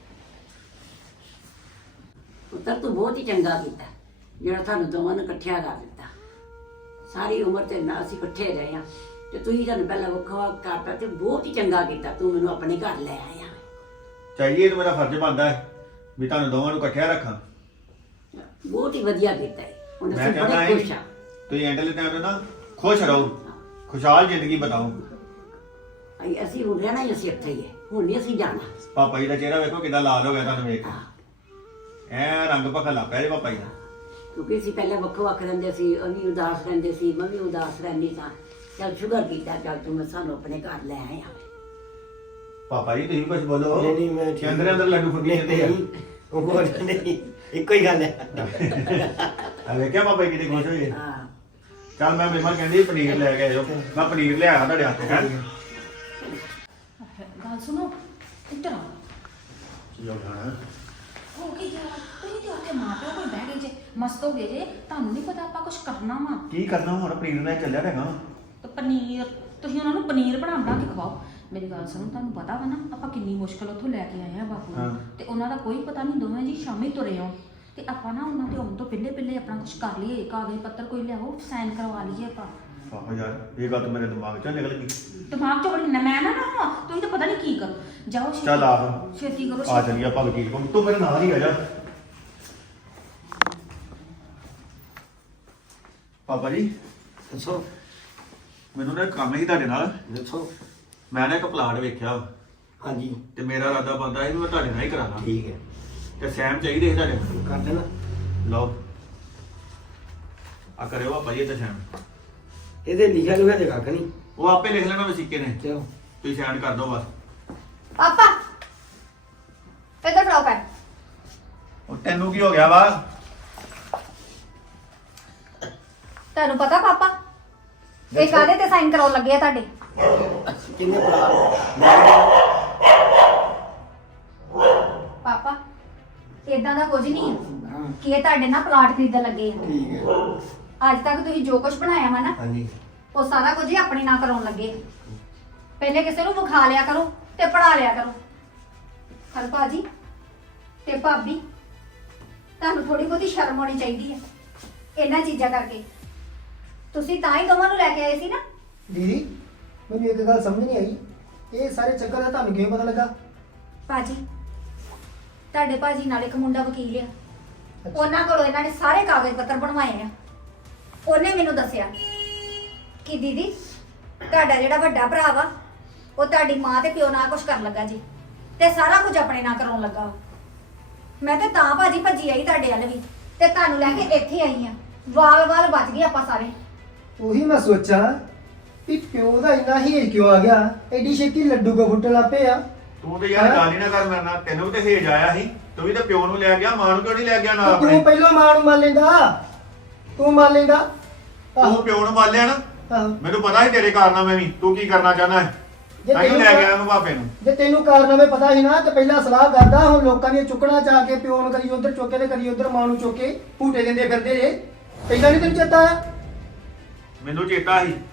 ਪੁੱਤਰ ਤੂੰ ਬਹੁਤ ਹੀ ਚੰਗਾ ਕੀਤਾ ਜਿਹੜਾ ਤੁਹਾਨੂੰ ਦੋਵਾਂ ਨੂੰ ਇਕੱਠਿਆ ਕਰ ਦਿੱਤਾ। ਸਾਰੀ ਉਮਰ ਤੇ ਨਾਲ ਅਸੀਂ ਇਕੱਠੇ ਰਹੇ ਆ ਤੇ ਤੁਸੀਂ ਸਾਨੂੰ ਪਹਿਲਾਂ ਵੱਖਰਾ ਕਰਤਾ ਤੇ ਬਹੁਤ ਹੀ ਚੰਗਾ ਕੀਤਾ। ਤੂੰ ਮੈਨੂੰ ਆਪਣੇ ਘਰ ਲੈ ਆਇਆ।
ਚਾਹੀਏ ਤਾਂ ਮੇਰਾ ਫਰਜ਼ ਬਣਦਾ ਹੈ ਵੀ ਤੁਹਾਨੂੰ ਦੋਵਾਂ ਨੂੰ ਇਕੱਠਿਆ ਰੱਖਾਂ।
ਬਹੁਤ ਹੀ ਵਧੀਆ ਕੀਤਾ ਹੈ। ਹੁਣ
ਮੈਂ
ਅਸੀਂ
ਚਾਹੁੰਦਾ
ਬੜੇ
ਹਾਂ
ਖੁਸ਼ ਆ।
ਤੁਸੀਂ ਐਂਡਲੇ ਟਾਈਮ ਤੇ ਨਾ ਖੁਸ਼ ਰਹੋ, ਖੁਸ਼ਹਾਲ ਜ਼ਿੰਦਗੀ ਬਤਾਓ।
ਅਸੀਂ ਹੁਣ ਰਹਿਣਾ ਹੀ ਅਸੀਂ ਇੱਥੇ ਹੀ ਹੈ, ਹੁਣ ਨਹੀਂ ਅਸੀਂ ਜਾਣਾ।
ਪਾਪਾ ਜੀ ਦਾ ਚਿਹਰਾ ਵੇਖੋ ਕਿੰਨਾ ਲਾਲ ਹੋ ਗਿਆ ਤੁਹਾਨੂੰ ਵੇਖ ਕੇ। ਐ ਰੰਗ ਭਖਣ ਲੱਗ ਪਿਆ ਜੀ ਪਾਪਾ ਜੀ ਦਾ।
ਕਿਉਂਕਿ ਅਸੀਂ ਪਹਿਲਾਂ ਵੱਖ ਰਹਿੰਦੇ ਸੀ, ਉਹ ਵੀ ਉਦਾਸ ਰਹਿੰਦੇ ਸੀ, ਮੈਂ ਵੀ ਉਦਾਸ ਰਹਿੰਦੀ ਸਾਂ। ਚੱਲ ਸ਼ੁਕਰ ਕੀਤਾ, ਚੱਲ ਤੂੰ ਸਾਨੂੰ ਆਪਣੇ ਘਰ ਲੈ ਆਇਆ।
ਪਾਪਾ ਜੀ ਤੁਸੀਂ ਕੁਝ ਬੋਲੋ।
ਨਹੀਂ ਮੈਂ
ਕਿ ਅੰਦਰ ਅੰਦਰ ਲੱਡੂ ਫੁੱਟੀ ਜਾਂਦੇ ਆ।
ਉਹ ਨਹੀਂ ਇੱਕੋ ਹੀ ਗੱਲ ਹੈ।
ਆ ਵੇਖਿਆ ਪਾਪਾ ਜੀ ਕਿਤੇ ਖੁਸ਼ ਹੋਏ।
ਹਾਂ
ਚੱਲ ਮੈਂ ਮੇਮਾ ਕਹਿੰਦੀ ਪਨੀਰ ਲੈ ਕੇ ਆਇਓ, ਮੈਂ ਪਨੀਰ ਲਿਆਇਆ ਤੁਹਾਡੇ ਹੱਥ ਹੈ।
ਗੱਲ ਸੁਣੋ, ਇੱਧਰ ਆਓ।
ਕੀ ਹੋ ਗਿਆ?
ਹੋ ਗਈ ਯਾਰ, ਤੁਸੀਂ ਤੇ ਉੱਥੇ ਮਾਂ ਪਿਓ ਕੋਲ ਬਹਿ ਗਏ ਜੇ, ਮਸਤ ਹੋ ਗਏ ਜੇ। ਤੁਹਾਨੂੰ ਨਹੀਂ ਪਤਾ ਆਪਾਂ ਕੁਝ ਕਰਨਾ ਵਾ।
ਕੀ ਕਰਨਾ ਹੁਣ? ਪਨੀਰ ਲੈ ਚੱਲਿਆ ਹੈਗਾ।
ਤੇ ਪਨੀਰ ਤੁਸੀਂ ਉਹਨਾਂ ਨੂੰ ਪਨੀਰ ਬਣਾ ਕੇ ਖਵਾਓ। ਮੇਰੀ ਗੱਲ ਸੁਣੋ, ਤੁਹਾਨੂੰ ਪਤਾ ਵਾ ਨਾ ਆਪਾਂ ਕਿੰਨੀ ਮੁਸ਼ਕਲ ਉੱਥੋਂ ਲੈ ਕੇ ਆਏ ਆ ਬਾਪੂ ਨੂੰ, ਤੇ ਉਹਨਾਂ ਦਾ ਕੋਈ ਪਤਾ ਨਹੀਂ, ਦੋਵੇਂ ਜੀ ਸ਼ਾਮੀ ਤੁਰੇ ਆਉਣ, ਤੇ ਆਪਾਂ ਨਾ ਉਹਨਾਂ ਦੇ ਆਉਣ ਤੋਂ ਪਹਿਲੇ ਆਪਣਾ ਕੁਝ ਕਰ ਲਈਏ, ਕਾਗਜ਼ ਪੱਤਰ ਕੋਈ ਲਿਆਓ, ਸਾਈਨ ਕਰਵਾ ਲਈਏ ਆਪਾਂ।
ਆਹੋ ਯਾਰ, ਇਹ ਗੱਲ ਤਾਂ ਮੇਰੇ ਦਿਮਾਗ ਚੋਂ ਨਿਕਲ ਗਈ।
ਦਿਮਾਗ 'ਚ ਬੜੀ ਮੈਂ ਨਾ ਹੋਵਾਂ, ਤੁਸੀਂ ਤਾਂ ਪਤਾ ਨਹੀਂ ਕੀ ਕਰੋ। ਜਾਓ ਛੇਤੀ,
ਚੱਲ ਆ
ਛੇਤੀ ਕਰੋ,
ਆ ਚੱਲੀਏ ਆਪਾਂ ਵਕੀਲ ਕੋਲ। ਤੂੰ ਮੇਰੇ ਨਾਲ ਹੀ ਆ ਜਾ। ਪਾਪਾ ਜੀ
ਦੱਸੋ
ਮੈਨੂੰ ਨਾ ਇੱਕ ਕੰਮ ਸੀ ਤੁਹਾਡੇ ਨਾਲ।
ਦੱਸੋ।
ਮੈਂ ਨਾ ਇੱਕ ਪਲਾਟ ਵੇਖਿਆ
ਹਾਂਜੀ
ਤੇ ਮੇਰਾ ਇਰਾਦਾ ਬੰਦਾ ਸੀ ਵੀ ਮੈਂ ਤੁਹਾਡੇ ਨਾਲ ਹੀ ਕਰਾਣਾ।
ਠੀਕ ਹੈ,
ਤੇ ਸੈਮ ਚਾਹੀਦੇ ਸੀ ਤੁਹਾਡੇ ਕੋਲ।
ਕਰ ਦੇਣਾ।
ਲਓ ਆ ਕਰਿਓ ਪਾਪਾ ਜੀ ਤੇ ਸੈਮ।
ਇਹਦੇ ਲਿਖਿਆ ਲੁਖਿਆ ਤੇ ਕੱਖ ਨਹੀਂ।
ਉਹ ਆਪੇ ਲਿਖ ਲੈਣਾ ਵਸੀਕੇ ਨੇ,
ਚਲੋ
ਤੁਸੀਂ ਸਾਈਨ ਕਰ ਦਿਓ ਬਸ।
ਪਾਪਾ ਇੱਧਰ ਫੜਾਓ ਪੈਨ।
ਉਹ ਤੈਨੂੰ ਕੀ ਹੋ ਗਿਆ ਵਾ?
ਤੁਹਾਨੂੰ ਪਤਾ ਪਾਪਾ ਇਹ ਕਾਹਦੇ ਤੇ ਸਾਈਨ ਕਰਾਉਣ ਲੱਗੇ ਆ ਤੁਹਾਡੇ?
ਕਿੰਨੇ ਭਰਾ?
ਪਾਪਾ ਇਦਾਂ ਦਾ ਕੁਝ ਨਹੀਂ ਹੈ
ਹਾਂ
ਕਿ ਇਹ ਤੁਹਾਡੇ ਨਾਲ ਪਲਾਟ ਖਰੀਦਣ ਲੱਗੇ ਆ।
ਠੀਕ ਹੈ।
ਅੱਜ ਤੱਕ ਤੁਸੀਂ ਜੋ ਕੁਝ ਬਣਾਇਆ ਵਾ ਨਾ,
ਹਾਂਜੀ
ਉਹ ਸਾਰਾ ਕੁਝ ਹੀ ਆਪਣੇ ਨਾਂ ਕਰਾਉਣ ਲੱਗੇ ਆ। ਪਹਿਲੇ ਕਿਸੇ ਨੂੰ ਵਿਖਾ ਲਿਆ ਕਰੋ ਤੇ ਪੜਾ ਲਿਆ ਕਰੋ। ਹਰ ਭਾਜੀ ਤੇ ਭਾਬੀ, ਤੁਹਾਨੂੰ ਥੋੜੀ ਬਹੁਤੀ ਸ਼ਰਮ ਆਉਣੀ ਚਾਹੀਦੀ ਹੈ ਇਹਨਾਂ ਚੀਜ਼ਾਂ ਕਰਕੇ। ਤੁਸੀਂ ਤਾਂ ਹੀ ਦੋਵਾਂ ਨੂੰ ਲੈ ਕੇ ਆਏ ਸੀ ਨਾ।
ਦੀਦੀ ਮੈਨੂੰ ਇੱਕ ਗੱਲ ਸਮਝ ਨਹੀਂ ਆਈ, ਇਹ ਸਾਰੇ ਚੱਕਰ ਦਾ ਤੁਹਾਨੂੰ ਕਿਵੇਂ ਪਤਾ ਲੱਗਾ?
ਭਾਜੀ ਤੁਹਾਡੇ ਭਾਜੀ ਨਾਲ ਇੱਕ ਮੁੰਡਾ ਵਕੀਲ ਆ, ਉਹਨਾਂ ਕੋਲੋਂ ਇਹਨਾਂ ਨੇ ਸਾਰੇ ਕਾਗਜ਼ ਪੱਤਰ ਬਣਵਾਏ ਆ। ਉਹਨੇ ਮੈਨੂੰ ਦੱਸਿਆ ਕਿ ਦੀਦੀ ਤੁਹਾਡਾ ਜਿਹੜਾ ਵੱਡਾ ਭਰਾ ਵਾ ਉਹ ਤੁਹਾਡੀ ਮਾਂ ਤੇ ਪਿਓ ਨਾਲ ਕੁਝ ਕਰਨ ਲੱਗਾ ਜੀ, ਤੇ ਸਾਰਾ ਕੁਝ ਆਪਣੇ ਨਾਲ ਕਰਾਉਣ ਲੱਗਾ। ਮੈਂ ਤੇ ਤਾਂ ਭਾਜੀ ਭੱਜੀ ਆਈ ਤੁਹਾਡੇ ਵੱਲ ਵੀ, ਤੇ ਤੁਹਾਨੂੰ ਲੈ ਕੇ ਇੱਥੇ ਆਈ ਆ। ਵਾਲ ਬਚ ਗਏ ਆਪਾਂ ਸਾਰੇ।
ਉਹੀ ਮੈਂ ਸੋਚਾਂ ਵੀ ਪਿਓ ਦਾ ਇੰਨਾ ਹੀ ਕਿਉਂ ਆ ਗਿਆ, ਐਡੀ ਛੇਤੀ ਲੱਡੂ ਕੋ ਫੁੱਟਣ ਲੱਗ ਪਏ ਆ।
ਤੂੰ ਤੇ ਯਾਰ ਗੱਲ ਹੀ ਨਾ ਕਰ ਮੇਰੇ ਨਾਲ। ਤੈਨੂੰ ਵੀ ਤੇ ਹੇਜ ਆਇਆ ਸੀ, ਤੂੰ ਵੀ ਤੇ ਪਿਓ ਨੂੰ ਲੈ ਗਿਆ, ਮਾਂ ਨੂੰ ਕਿਉਂ ਨਹੀਂ ਲੈ ਗਿਆ ਨਾਲ
ਤੇ
ਆਪਣੇ?
ਤੂੰ ਪਹਿਲਾਂ ਮਾਂ ਨੂੰ ਮੰਨ ਲੈਂਦਾ, ਤੂੰ ਮੰਨ ਲੈਂਦਾ।
ਤੂੰ ਪਿਓ ਨੂੰ ਮੰਨ ਲਿਆ ਨਾ।
ਆਹੋ।
ਮੈਨੂੰ ਪਤਾ ਸੀ ਤੇਰੇ ਕਾਰਨਾਮੇ ਵੀ, ਤੂੰ ਕੀ ਕਰਨਾ ਚਾਹੁੰਦਾ ਹੈ।
ਜੇ
ਤਾਂ ਹੀ
ਤੈਨੂੰ
ਲੈ ਗਿਆ ਮੈਂ ਭਾਪੇ ਨੂੰ।
ਜੇ ਤੈਨੂੰ ਕਾਰਨਾਮੇ ਪਤਾ ਸੀ ਨਾ ਤੇ ਪਹਿਲਾਂ ਸਲਾਹ ਕਰਦਾ। ਹੁਣ ਲੋਕਾਂ ਦੀਆਂ ਚੁੱਕਣਾ ਚਾ ਕੇ ਪਿਓ ਨੂੰ ਕਰੀ ਉਧਰ ਚੁੱਕੇ ਤੇ ਕਰੀ ਉਧਰ, ਮਾਂ ਨੂੰ ਚੁੱਕੇ ਭੂਟੇ ਦਿੰਦੇ ਫਿਰਦੇ ਜੇ। ਪਹਿਲਾਂ ਨਹੀਂ ਤੈਨੂੰ ਚੇਤਾ ਆਇਆ?
ਮੈਨੂੰ ਚੇਤਾ ਸੀ,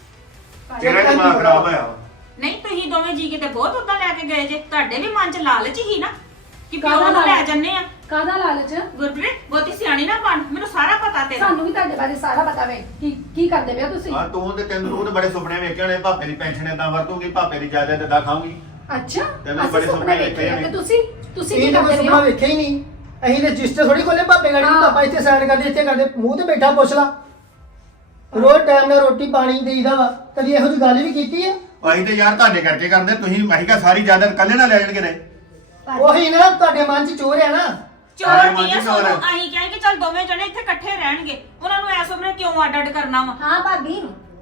ਤੇਰਾ ਦਿਮਾਗ ਖਰਾਬ ਹੋਇਆ ਵਾ।
ਨਹੀਂ ਤੁਸੀਂ ਦੋਵੇਂ ਜੀ ਕਿਤੇ ਬਹੁਤ ਉੱਦਾਂ ਲੈ ਕੇ ਗਏ ਜੇ। ਤੁਹਾਡੇ ਵੀ ਮਨ 'ਚ ਲਾਲਚ ਹੀ ਨਾ ਕਿ ਪਿਓ
ਕਾਹਦਾ
ਨੂੰ ਲੈ
ਲਾਲਚ?
ਜੰਨੇ ਆ।
ਕਾਹਦਾ ਲਾਲਚ?
ਗੁਰਪ੍ਰੀਤ ਬਹੁਤੀ ਸਿਆਣੀ ਨਾ ਬਣ, ਮੈਨੂੰ ਸਾਰਾ ਪਤਾ ਤੇਰਾ।
ਸਾਨੂੰ ਵੀ ਤੁਹਾਡੇ ਬਾਰੇ ਸਾਰਾ ਪਤਾ ਵੇ ਕੀ ਕਰਦੇ ਪਿਆ ਤੁਸੀਂ।
ਹਾਂ ਤੂੰ ਤੇ ਬੜੇ ਸੁਪਨੇ ਵੇਖੇ ਹੋਣੇ, ਭਾਪੇ ਦੀ ਪੈਨਸ਼ਨ ਏਦਾਂ ਵਰਤੂਗੀ, ਭਾਪੇ ਦੀ ਜਾਇਦਾਦ ਏਦਾਂ ਖਾਊਂਗੀ।
ਅੱਛਾ
ਤੈਨੂੰ
ਅਸੀਂ
ਬੜੇ
ਸੁਪਨੇ
ਸੁਪਨੇ
ਵੇਖੇ ਆ
ਵੇਖੇ
ਤੇ ਤੁਸੀਂ ਕੀ
ਇਹ ਤਾਂ
ਕਰਦੇ
ਕੋਈ
ਪਏ
ਸੁਪਨਾ
ਹੋ?
ਵੇਖਿਆ ਹੀ ਨਹੀਂ। ਅਸੀਂ ਰਜਿਸਟਰ ਥੋੜੀ ਖੋਲੇ ਭਾਪੇ ਗਾੜੀ ਨੂੰ,
ਹਾਂ।
ਪਾਪਾ ਇੱਥੇ ਸਾਈਨ ਕਰਦੇ ਇੱਥੇ ਕਰਦੇ, ਮੂੰਹ ਤੇ ਬੈਠਾ ਪੁੱਛ ਲਾ। ਰੋਜ਼ ਟਾਈਮ ਨਾਲ ਰੋਟੀ ਪਾਣੀ ਦੇਈਦਾ ਵਾ, ਕਦੀ ਇਹੋ ਜਿਹੀ ਗੱਲ ਵੀ ਕੀਤੀ ਆ?
ਅਸੀਂ ਤੇ ਯਾਰ ਤੁਹਾਡੇ ਕਰਕੇ ਕਰਦੇ, ਤੁਸੀਂ ਮੈਂ ਕਿਹਾ ਸਾਰੀ ਜਾਇਦਾਦ ਕੱਲੇ ਨਾਲ ਲੈ ਜਾਣਗੇ ਨੇ।
ਉਹੀ ਨਾ ਤੁਹਾਡੇ ਮਨ 'ਚ ਚੋਰ ਆ ਨਾ।
ਚੋਰ
ਸਾਡੇ
ਕੀ
ਮਨ 'ਚ
ਆ?
ਚੋਰ ਆ।
ਸੋਨੂੰ ਅਸੀਂ ਕਿਹਾ ਕਿ ਚੱਲ ਦੋਵੇਂ ਜਣੇ ਇੱਥੇ ਇਕੱਠੇ ਰਹਿਣਗੇ, ਉਹਨਾਂ ਨੂੰ ਐਸ ਉਮਰੇ ਕਿਉਂ ਅੱਡ-ਅੱਡ ਕਰਨਾ ਵਾ?
ਹਾਂ ਭਾਬੀ,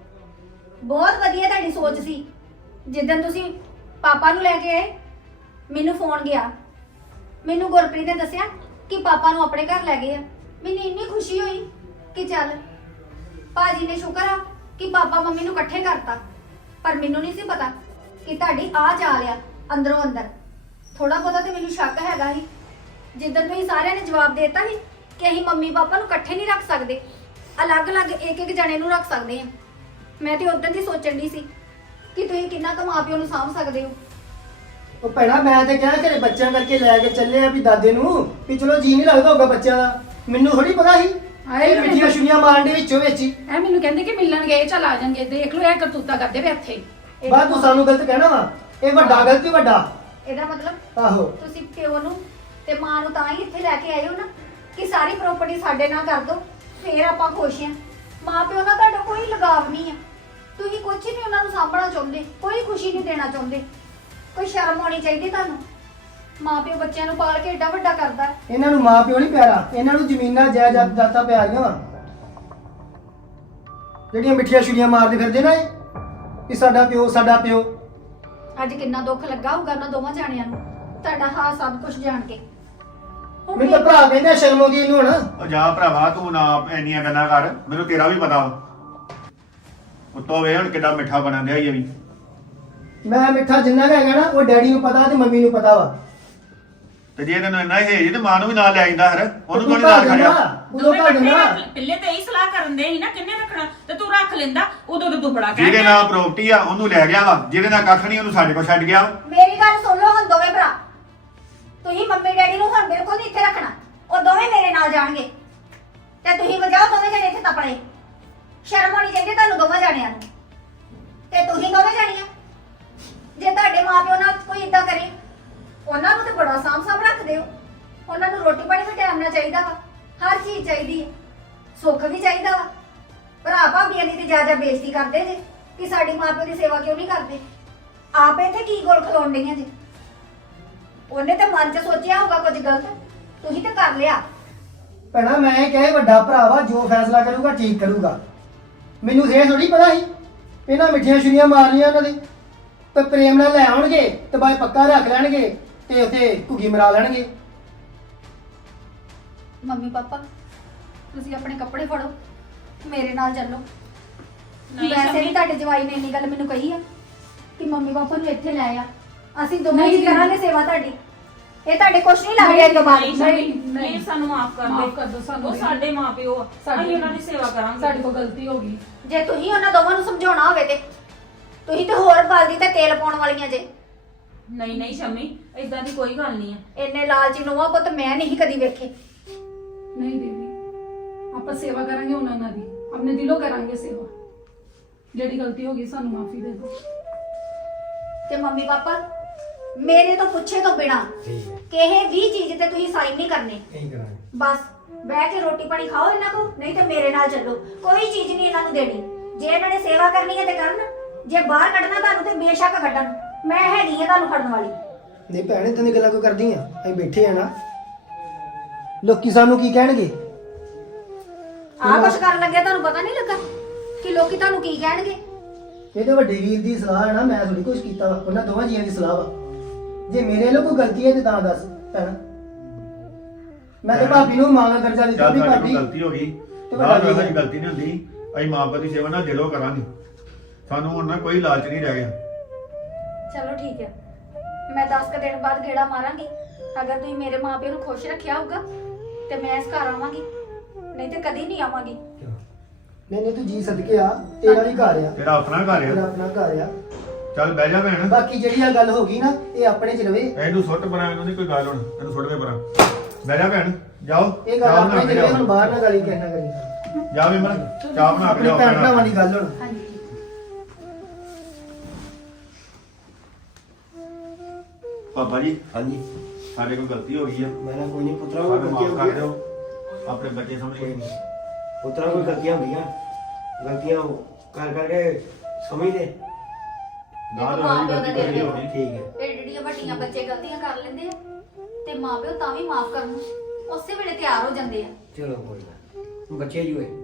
ਬਹੁਤ ਵਧੀਆ ਤੁਹਾਡੀ ਸੋਚ ਸੀ। ਜਿੱਦਣ ਤੁਸੀਂ ਪਾਪਾ ਨੂੰ ਲੈ ਕੇ ਆਏ, ਮੈਨੂੰ ਫੋਨ ਗਿਆ, ਮੈਨੂੰ ਗੁਰਪ੍ਰੀਤ ਨੇ ਦੱਸਿਆ
ਕਿ ਪਾਪਾ ਨੂੰ ਆਪਣੇ ਘਰ ਲੈ ਗਏ ਆ। ਮੈਨੂੰ ਇੰਨੀ ਖੁਸ਼ੀ ਹੋਈ ਕਿ ਚੱਲ ਭਾਜੀ ਨੇ ਸ਼ੁਕਰ ਆ ਕਿ ਪਾਪਾ ਮੰਮੀ ਨੂੰ ਇਕੱਠੇ ਕਰਤਾ। ਪਰ ਮੈਨੂੰ ਨਹੀਂ ਸੀ ਪਤਾ ਕਿ ਤੁਹਾਡੀ ਆ ਚਾਲ ਆ ਅੰਦਰੋਂ ਅੰਦਰ। ਥੋੜਾ ਬਹੁਤਾ ਤੇ ਮੈਨੂੰ ਸ਼ੱਕ ਹੈਗਾ ਸੀ ਜਿੱਦਣ ਤੁਸੀਂ ਸਾਰਿਆਂ ਨੇ ਜਵਾਬ ਦੇ ਦਿੱਤਾ ਸੀ ਕਿ ਅਸੀਂ ਮੰਮੀ ਪਾਪਾ ਨੂੰ ਇਕੱਠੇ ਨਹੀਂ ਰੱਖ ਸਕਦੇ, ਅਲੱਗ-ਅਲੱਗ ਇੱਕ-ਇੱਕ ਜਣੇ ਨੂੰ ਰੱਖ ਸਕਦੇ ਆ। ਮੈਂ ਤੇ ਉਦੋਂ ਦੀ ਸੋਚਣ ਦੀ ਸੀ ਕਿ ਤੁਸੀਂ ਕਿੰਨਾ ਕੁ ਮਾਂ ਪਿਓ ਨੂੰ ਸਾਂਭ ਸਕਦੇ ਹੋ।
ਉਹ ਭੈਣਾ ਮੈਂ ਤੇ ਕਿਹਾ ਘਰੇ ਬੱਚਿਆਂ ਕਰਕੇ ਲੈ ਕੇ ਚੱਲੇ ਆ ਵੀ ਦਾਦੇ ਨੂੰ ਵੀ ਚਲੋ ਜੀ ਨਹੀਂ ਲੱਗਦਾ ਹੋਊਗਾ ਬੱਚਿਆਂ ਦਾ। ਮੈਨੂੰ ਥੋੜੀ ਪਤਾ ਸੀ
ਹਾਏ
ਇਹ ਮਿੱਠੀਆਂ ਛੁਰੀਆਂ ਮਾਰਨ ਦੇ ਵਿੱਚੋਂ ਵਿੱਚ ਹੀ।
ਐ ਮੈਨੂੰ ਕਹਿੰਦੇ ਕਿ ਮਿਲਣ ਗਏ, ਚੱਲ ਆ ਜਾਣਗੇ। ਦੇਖ ਲਓ ਇਹ ਕਰਤੂਤਾ ਕਰਦੇ ਵੇ ਇੱਥੇ।
ਬਾਅਦ ਤੂੰ ਸਾਨੂੰ ਗਲਤ ਕਹਿਣਾ ਵਾ, ਇਹ ਵੱਡਾ ਗਲਤੀ ਵੱਡਾ।
ਇਹਦਾ ਮਤਲਬ
ਆਹੋ
ਤੁਸੀਂ ਪਿਓ ਨੂੰ ਤੇ ਮਾਂ ਨੂੰ ਤਾਂ ਹੀ ਇੱਥੇ ਲੈ ਕੇ ਆਏ ਹੋ ਨਾ ਕਿ ਸਾਰੀ ਪ੍ਰਾਪਰਟੀ ਸਾਡੇ ਨਾਲ ਕਰ ਦਿਓ, ਫੇਰ ਆਪਾਂ ਖੁਸ਼ ਹਾਂ। ਮਾਂ ਪਿਓ ਨਾਲ ਤੁਹਾਡਾ ਕੋਈ ਲਗਾਵ ਨਹੀਂ ਆ। ਤੁਸੀਂ ਕੁਝ ਨਹੀਂ ਉਹਨਾਂ ਨੂੰ ਸਾਂਭਣਾ ਚਾਹੁੰਦੇ, ਕੋਈ ਖੁਸ਼ੀ ਨਹੀਂ ਦੇਣਾ ਚਾਹੁੰਦੇ। ਕੋਈ ਸ਼ਰਮ ਆਉਣੀ ਚਾਹੀਦੀ ਤੁਹਾਨੂੰ। ਮਾਂ ਪਿਓ ਬੱਚਿਆਂ ਨੂੰ ਪਾਲ ਕੇ ਏਡਾ ਵੱਡਾ ਕਰਦਾ ਹੈ।
ਇਹਨਾਂ ਨੂੰ ਮਾਂ ਪਿਓ ਨਹੀਂ ਪਿਆਰਾ, ਇਹਨਾਂ ਨੂੰ ਜ਼ਮੀਨਾਂ ਜਾਇਦਾਦਾਂ ਪਿਆਰੀਆਂ ਵਾ ਜਿਹੜੀਆਂ ਮਿੱਠੀਆਂ ਛੁਰੀਆਂ ਮਾਰਦੇ ਫਿਰਦੇ ਨਾ ਇਹ ਕਿ ਸਾਡਾ ਪਿਓ ਸਾਡਾ ਪਿਓ।
ਅੱਜ ਕਿੰਨਾ ਦੁੱਖ ਲੱਗਾ ਹੋਊਗਾ ਉਹਨਾਂ ਦੋਵਾਂ ਜਾਣਿਆਂ ਨੂੰ ਤੁਹਾਡਾ ਹਾਂ ਸਭ ਕੁਝ ਜਾਣ ਕੇ। ਹੁਣ
ਮੈਨੂੰ ਤਾਂ ਭਰਾ ਕਹਿੰਦੇ ਸ਼ਰਮ ਆਉਂਦੀ ਇਹਨੂੰ ਹੁਣ।
ਉਹ ਜਾ ਭਰਾਵਾ ਤੂੰ ਨਾ ਇੰਨੀਆਂ ਗੱਲਾਂ ਕਰ, ਮੈਨੂੰ ਤੇਰਾ ਵੀ ਪਤਾ ਵਾ। ਉੱਤੋਂ ਵੇ ਹੁਣ ਕਿੱਡਾ ਮਿੱਠਾ ਬਣਨ ਡਿਆ ਇਹ ਵੀ।
ਮੈਂ ਮਿੱਠਾ ਜਿੰਨਾ ਕੁ ਹੈਗਾ ਨਾ ਉਹ ਡੈਡੀ ਨੂੰ ਪਤਾ ਤੇ ਮੰਮੀ ਨੂੰ ਪਤਾ ਵਾ।
ਤੇ ਜੇ ਤੈਨੂੰ ਇੰਨਾ ਹੇਜ ਤੇ ਮਾਂ ਨੂੰ ਵੀ ਨਾਲ ਲੈ ਜਾਂਦਾ ਫਿਰ, ਉਹਨੂੰ
ਤੂੰ
ਕੋਈ ਨਾਲ
ਘਰ
ਖੜਿਆ।
ਦੇਣਾ, ਉਦੋਂ ਘਰ ਦੇਣਾ।
ਪਹਿਲੇ ਤੇ ਇਹੀ ਸਲਾਹ ਕਰਨ ਦੇ ਸੀ ਨਾ ਕਿੰਨੇ ਰੱਖਣਾ, ਤੇ ਤੂੰ ਰੱਖ ਲੈਂਦਾ। ਉਦੋਂ ਤਾਂ ਤੂੰ ਬੜਾ ਕਹਿ
ਜਿਹਦੇ ਨਾਲ ਪ੍ਰਾਪਰਟੀ ਆ ਉਹਨੂੰ ਲੈ ਗਿਆ ਵਾ, ਜਿਹਦੇ ਨਾਲ ਕੱਖ ਨਹੀਂ ਉਹਨੂੰ ਸਾਡੇ ਕੋਲ ਛੱਡ ਗਿਆ।
ਮੇਰੀ ਗੱਲ ਸੁਣ ਲਓ ਹੁਣ ਦੋਵੇਂ ਭਰਾ। ਤੁਸੀਂ ਮੰਮੀ ਡੈਡੀ ਨੂੰ ਹੁਣ ਬਿਲਕੁਲ ਨਹੀਂ ਇੱਥੇ ਰੱਖਣਾ। ਉਹ ਦੋਵੇਂ ਮੇਰੇ ਨਾਲ ਜਾਣਗੇ ਤੇ ਤੁਸੀਂ ਵਜਾਓ ਦੋਵੇਂ ਜਣੇ ਇੱਥੇ ਤਪੜੇ। ਸ਼ਰਮ ਆਉਣੀ ਚਾਹੀਦੀ ਤੁਹਾਨੂੰ ਦੋਵਾਂ ਜਾਣਿਆਂ ਨੂੰ। ਤੇ ਤੁਸੀਂ ਦੋਵੇਂ ਜਾਣੀਆਂ ਜੇ ਤੁਹਾਡੇ ਮਾਪਿਓ ਨਾਲ ਕੋਈ ਇਦਾਂ ਕਰੇ, ਉਹਨਾਂ ਨੂੰ ਤੇ ਬੜਾ ਸਾਂਭ ਰੱਖਦੇ ਹੋ। ਉਹਨਾਂ ਨੂੰ ਰੋਟੀ ਪਾਣੀ ਵੀ ਟਾਈਮ ਨਾਲ ਚਾਹੀਦਾ ਵਾ, ਹਰ ਚੀਜ਼ ਚਾਹੀਦੀ ਹੈ, ਸੁੱਖ ਵੀ ਚਾਹੀਦਾ ਵਾ। ਭਰਾ ਭਾਬੀਆਂ ਦੀ ਤੇ ਜਾ ਬੇਇੱਜ਼ਤੀ ਕਰਦੇ ਜੇ ਕਿ ਸਾਡੀ ਮਾਪਿਓ ਦੀ ਸੇਵਾ ਕਿਉਂ ਨਹੀਂ ਕਰਦੇ। ਆਪ ਇੱਥੇ ਕੀ ਗੋਲ ਖਲੋਣ ਡਈਆਂ ਜੇ। ਉਹਨੇ ਤੇ ਮਨ 'ਚ ਸੋਚਿਆ ਹੋਊਗਾ ਕੁਝ ਗਲਤ, ਤੁਸੀਂ ਤੇ ਕਰ ਲਿਆ।
ਭੈਣਾ ਮੈਂ ਇਹ ਕਹੇ ਵੱਡਾ ਭਰਾ ਵਾ, ਜੋ ਫੈਸਲਾ ਕਰੂਗਾ ਠੀਕ ਕਰੂਗਾ। ਮੈਨੂੰ ਇਹ ਥੋੜੀ ਪਤਾ ਸੀ ਇਹਨਾਂ ਮਿੱਠੀਆਂ ਛੁਰੀਆਂ ਮਾਰਨੀਆਂ ਉਹਨਾਂ ਦੀ ਤੇ ਪ੍ਰੇਮ ਨਾਲ ਲੈ ਆਉਣਗੇ ਤੇ ਬਾਈ ਪੱਕਾ ਰੱਖ ਲੈਣਗੇ ਤੇ ਉੱਥੇ ਘੁੱਗੀ ਮਰਾ ਲੈਣਗੇ।
ਮੰਮੀ ਪਾਪਾ ਤੁਸੀਂ ਆਪਣੇ ਕੱਪੜੇ ਫੜੋ, ਮੇਰੇ ਨਾਲ ਚੱਲੋ। ਵੈਸੇ ਵੀ ਤੁਹਾਡੇ ਜਵਾਈ ਨੇ ਇੰਨੀ ਗੱਲ ਮੈਨੂੰ ਕਹੀ ਆ ਕਿ ਮੰਮੀ ਪਾਪਾ ਨੂੰ ਇੱਥੇ ਲੈ ਆ, ਅਸੀਂ ਦੋਵੇਂ
ਨਹੀਂ
ਜੀ ਕਰਾਂਗੇ ਸੇਵਾ ਤੁਹਾਡੀ। ਇਹ ਤੁਹਾਡੇ ਕੁਛ ਨਹੀਂ ਲੱਗ ਰਿਹਾ ਇਸ ਤੋਂ ਬਾਅਦ।
ਨਹੀਂ
ਪਲੀਜ਼ ਸਾਨੂੰ ਮਾਫ ਕਰ
ਮਾਫ਼ ਕਰ ਦਿਓ ਸਾਨੂੰ।
ਉਹ ਸਾਡੇ ਮਾਪਿਓ ਆ, ਅਸੀਂ ਉਹਨਾਂ ਦੀ ਸੇਵਾ ਕਰਾਂਗੇ।
ਸਾਡੇ ਕੋਲ ਗਲਤੀ ਹੋ ਗਈ।
ਜੇ ਤੁਸੀਂ ਉਹਨਾਂ ਦੋਵਾਂ ਨੂੰ ਸਮਝਾਉਣਾ ਹੋਵੇ ਤੇ ਤੁਸੀਂ ਤੇ ਹੋਰ ਬਲਦੀ ਤੇ ਤੇਲ ਪਾਉਣ ਵਾਲੀਆਂ ਜੇ।
ਨਹੀਂ ਨਹੀਂ ਸ਼ਮੀ, ਇਦਾਂ ਦੀ ਕੋਈ ਗੱਲ ਨਹੀਂ ਹੈ।
ਇੰਨੇ ਲਾਲਚੀ ਨੂੰਹਾਂ ਪੁੱਤ ਮੈਂ ਨਹੀਂ ਕਦੀ ਵੇਖੇ।
ਨਹੀਂ ਦੀਦੀ, ਆਪਾਂ ਸੇਵਾ ਕਰਾਂਗੇ ਉਹਨਾਂ ਦੀ, ਆਪਣੇ ਦਿਲੋਂ ਕਰਾਂਗੇ ਸੇਵਾ। ਜਿਹੜੀ ਗਲਤੀ ਹੋ ਗਈ ਸਾਨੂੰ ਮਾਫੀ ਦੇ ਦਿਓ।
ਤੇ ਮੰਮੀ ਪਾਪਾ ਮੇਰੇ ਤੋਂ ਪੁੱਛੇ ਤੋਂ ਬਿਨਾ
ਠੀਕ ਹੈ
ਕਿਸੇ ਵੀ ਚੀਜ਼ ਤੇ ਤੁਸੀਂ ਸਾਈਨ ਨਹੀਂ ਕਰਨੇ।
ਇਹੀ ਕਰਾਂਗੇ।
ਬਸ ਬਹਿ ਕੇ ਰੋਟੀ ਪਾਣੀ ਖਾਓ ਇਹਨਾਂ ਕੋ, ਨਹੀਂ ਤੇ ਮੇਰੇ ਨਾਲ ਚੱਲੋ। ਕੋਈ ਚੀਜ਼ ਨਹੀਂ ਇਹਨਾਂ ਨੂੰ ਦੇਣੀ। ਜੇ ਇਹਨਾਂ ਨੇ ਸੇਵਾ ਕਰਨੀ ਹੈ ਤੇ ਕਰਨ, ਜੇ ਬਾਹਰ ਕੱਢਣਾ ਤੁਹਾਨੂੰ ਤੇ ਬੇਸ਼ੱਕ ਕੱਢਣ। ਮੈਂ ਹੈਗੀ ਆ ਤੁਹਾਨੂੰ ਖੜਨ ਵਾਲੀ।
ਨਹੀਂ ਭੈਣੇ ਤੈਨੂੰ ਗੱਲਾਂ ਕੋਈ ਕਰਦੀ ਆ, ਅਸੀਂ ਬੈਠੇ ਆ ਨਾ, ਲੋਕੀ ਸਾਨੂੰ ਕੀ ਕਹਿਣਗੇ।
ਆਹ ਕੁਛ ਕਰਨ ਲੱਗਿਆ ਤੁਹਾਨੂੰ ਪਤਾ ਨਹੀਂ ਲੱਗਾ ਕਿ ਲੋਕੀ ਤੁਹਾਨੂੰ ਕੀ ਕਹਿਣਗੇ।
ਇਹ ਤਾਂ ਵੱਡੇ ਵੀਰ ਦੀ ਸਲਾਹ ਹੈ ਨਾ, ਮੈਂ ਥੋੜੀ ਕੁਝ ਕੀਤਾ ਵਾ, ਉਹਨਾਂ ਦੋਵਾਂ ਜੀਆਂ ਦੀ ਸਲਾਹ ਵਾ। ਜੇ ਮੇਰੇ ਵੱਲੋਂ ਕੋਈ ਗਲਤੀ ਹੈ ਤੇ ਤਾਂ ਦੱਸ ਭੈਣਾ। ਮੈਂ ਤੇ ਭਾਬੀ ਨੂੰ ਮਾਂ ਦਾ ਦਰਜਾ ਦਿੱਤਾ
ਚੱਲ
ਵੀ
ਸਾਡੀ
ਭਾਬੀ
ਕੋਈ ਗਲਤੀ ਹੋ ਗਈ,
ਤੇ
ਨਾ
ਵੱਡਾ
ਕੋਈ ਗਲਤੀ ਨਹੀਂ ਹੁੰਦੀ। ਅਸੀਂ ਮਾਂ ਪਿਓ ਦੀ ਸੇਵਾ ਨਾਲ ਦਿਲੋਂ ਕਰਾਂਗੇ। ਸਾਨੂੰ ਹੁਣ ਨਾ ਕੋਈ ਲਾਲਚ ਨਹੀਂ ਰਹਿ ਗਿਆ।
ਚਲੋ ਠੀਕ ਹੈ, ਮੈਂ 10 ਦਿਨ ਬਾਅਦ ਗੇੜਾ ਮਾਰਾਂਗੀ। ਅਗਰ ਤੁਸੀਂ ਮੇਰੇ ਮਾਪਿਆਂ ਨੂੰ ਖੁਸ਼ ਰੱਖਿਆ ਹੋਊਗਾ ਤੇ ਮੈਂ ਇਸ ਘਰ ਆਵਾਂਗੀ, ਨਹੀਂ ਤੇ ਕਦੀ ਨਹੀਂ ਆਵਾਂਗੀ।
ਨਹੀਂ ਨਹੀਂ ਤੂੰ ਜੀ ਸਦਕੇ ਆ, ਤੇਰਾ ਵੀ ਘਰ ਆ,
ਤੇਰਾ ਆਪਣਾ ਘਰ
ਤੇਰਾ
ਆ।
ਆਪਣਾ ਘਰ ਆ।
ਚੱਲ ਬਹਿ ਜਾ ਭੈਣ।
ਬਾਕੀ ਜਿਹੜੀ ਆ ਗੱਲ ਹੋ ਗਈ ਨਾ, ਇਹ ਆਪਣੇ ਚ ਰਵੇ।
ਇਹਨੂੰ ਸੁੱਟ ਬਣਾ, ਇਹਨੂੰ ਨਹੀਂ ਕੋਈ ਗੱਲ ਹੁਣ, ਇਹਨੂੰ ਸੁੱਟ ਦੇ ਪਰਾਂ। ਬਹਿ ਜਾ ਭੈਣ, ਜਾਓ
ਇਹ ਗੱਲ
ਚਾਹ ਬਣਾ
ਆਪਣੇ
ਕੇ
ਚ ਰਵੇ, ਹੁਣ
ਲਿਆਓ।
ਬਾਹਰ ਨਾ ਗਾਲੀ ਕਹਿਣਾ ਕਰੀ।
ਜਾ ਵਿਮਲ, ਚਾਹ ਬਣਾ ਕੇ
ਆਪਣੇ
ਲਿਆਓ
ਭੈਣ ਭਰਾਵਾਂ
ਭੈਣ।
ਦੀ ਗੱਲ ਹੁਣ।
ਹਾਂਜੀ
ਪਾਪਾ ਜੀ
ਹਾਂਜੀ
ਸਾਡੇ ਕੋਲ ਗਲਤੀ ਹੋ ਗਈ ਆ,
ਮੈਂ ਨਾ ਕੋਈ ਨਹੀਂ ਪੁੱਤਰਾ ਕੋਈ
ਸਾਨੂੰ
ਗਲਤੀਆਂ
ਮਾਫ ਕਰ
ਹੁੰਦੀਆਂ।
ਦਿਓ। ਆਪਣੇ ਬੱਚੇ ਸਮਝ
ਕੋਈ
ਕੇ।
ਨਹੀਂ ਪੁੱਤਰਾ ਕੋਈ ਗਲਤੀਆਂ ਹੁੰਦੀਆਂ, ਗਲਤੀਆਂ ਕਰ ਕਰਕੇ ਸਮਝ ਲੈ।
ਨਾ ਤਾਂ ਹੋਈ ਗਲਤੀ ਕੋਈ ਨਹੀਂ ਹੋਣੀ।
ਠੀਕ ਹੈ
ਏਡੀਆਂ ਵੱਡੀਆਂ ਬੱਚੇ ਗਲਤੀਆਂ ਕਰ ਲੈਂਦੇ ਆ ਤੇ ਮਾਪਿਓ ਤਾਂ ਵੀ ਮਾਫ ਕਰਨ ਨੂੰ ਉਸੇ ਵੇਲੇ ਤਿਆਰ ਹੋ ਜਾਂਦੇ ਆ।
ਚਲੋ ਕੋਈ ਨਾ, ਬੱਚੇ ਜੀ ਹੋਏ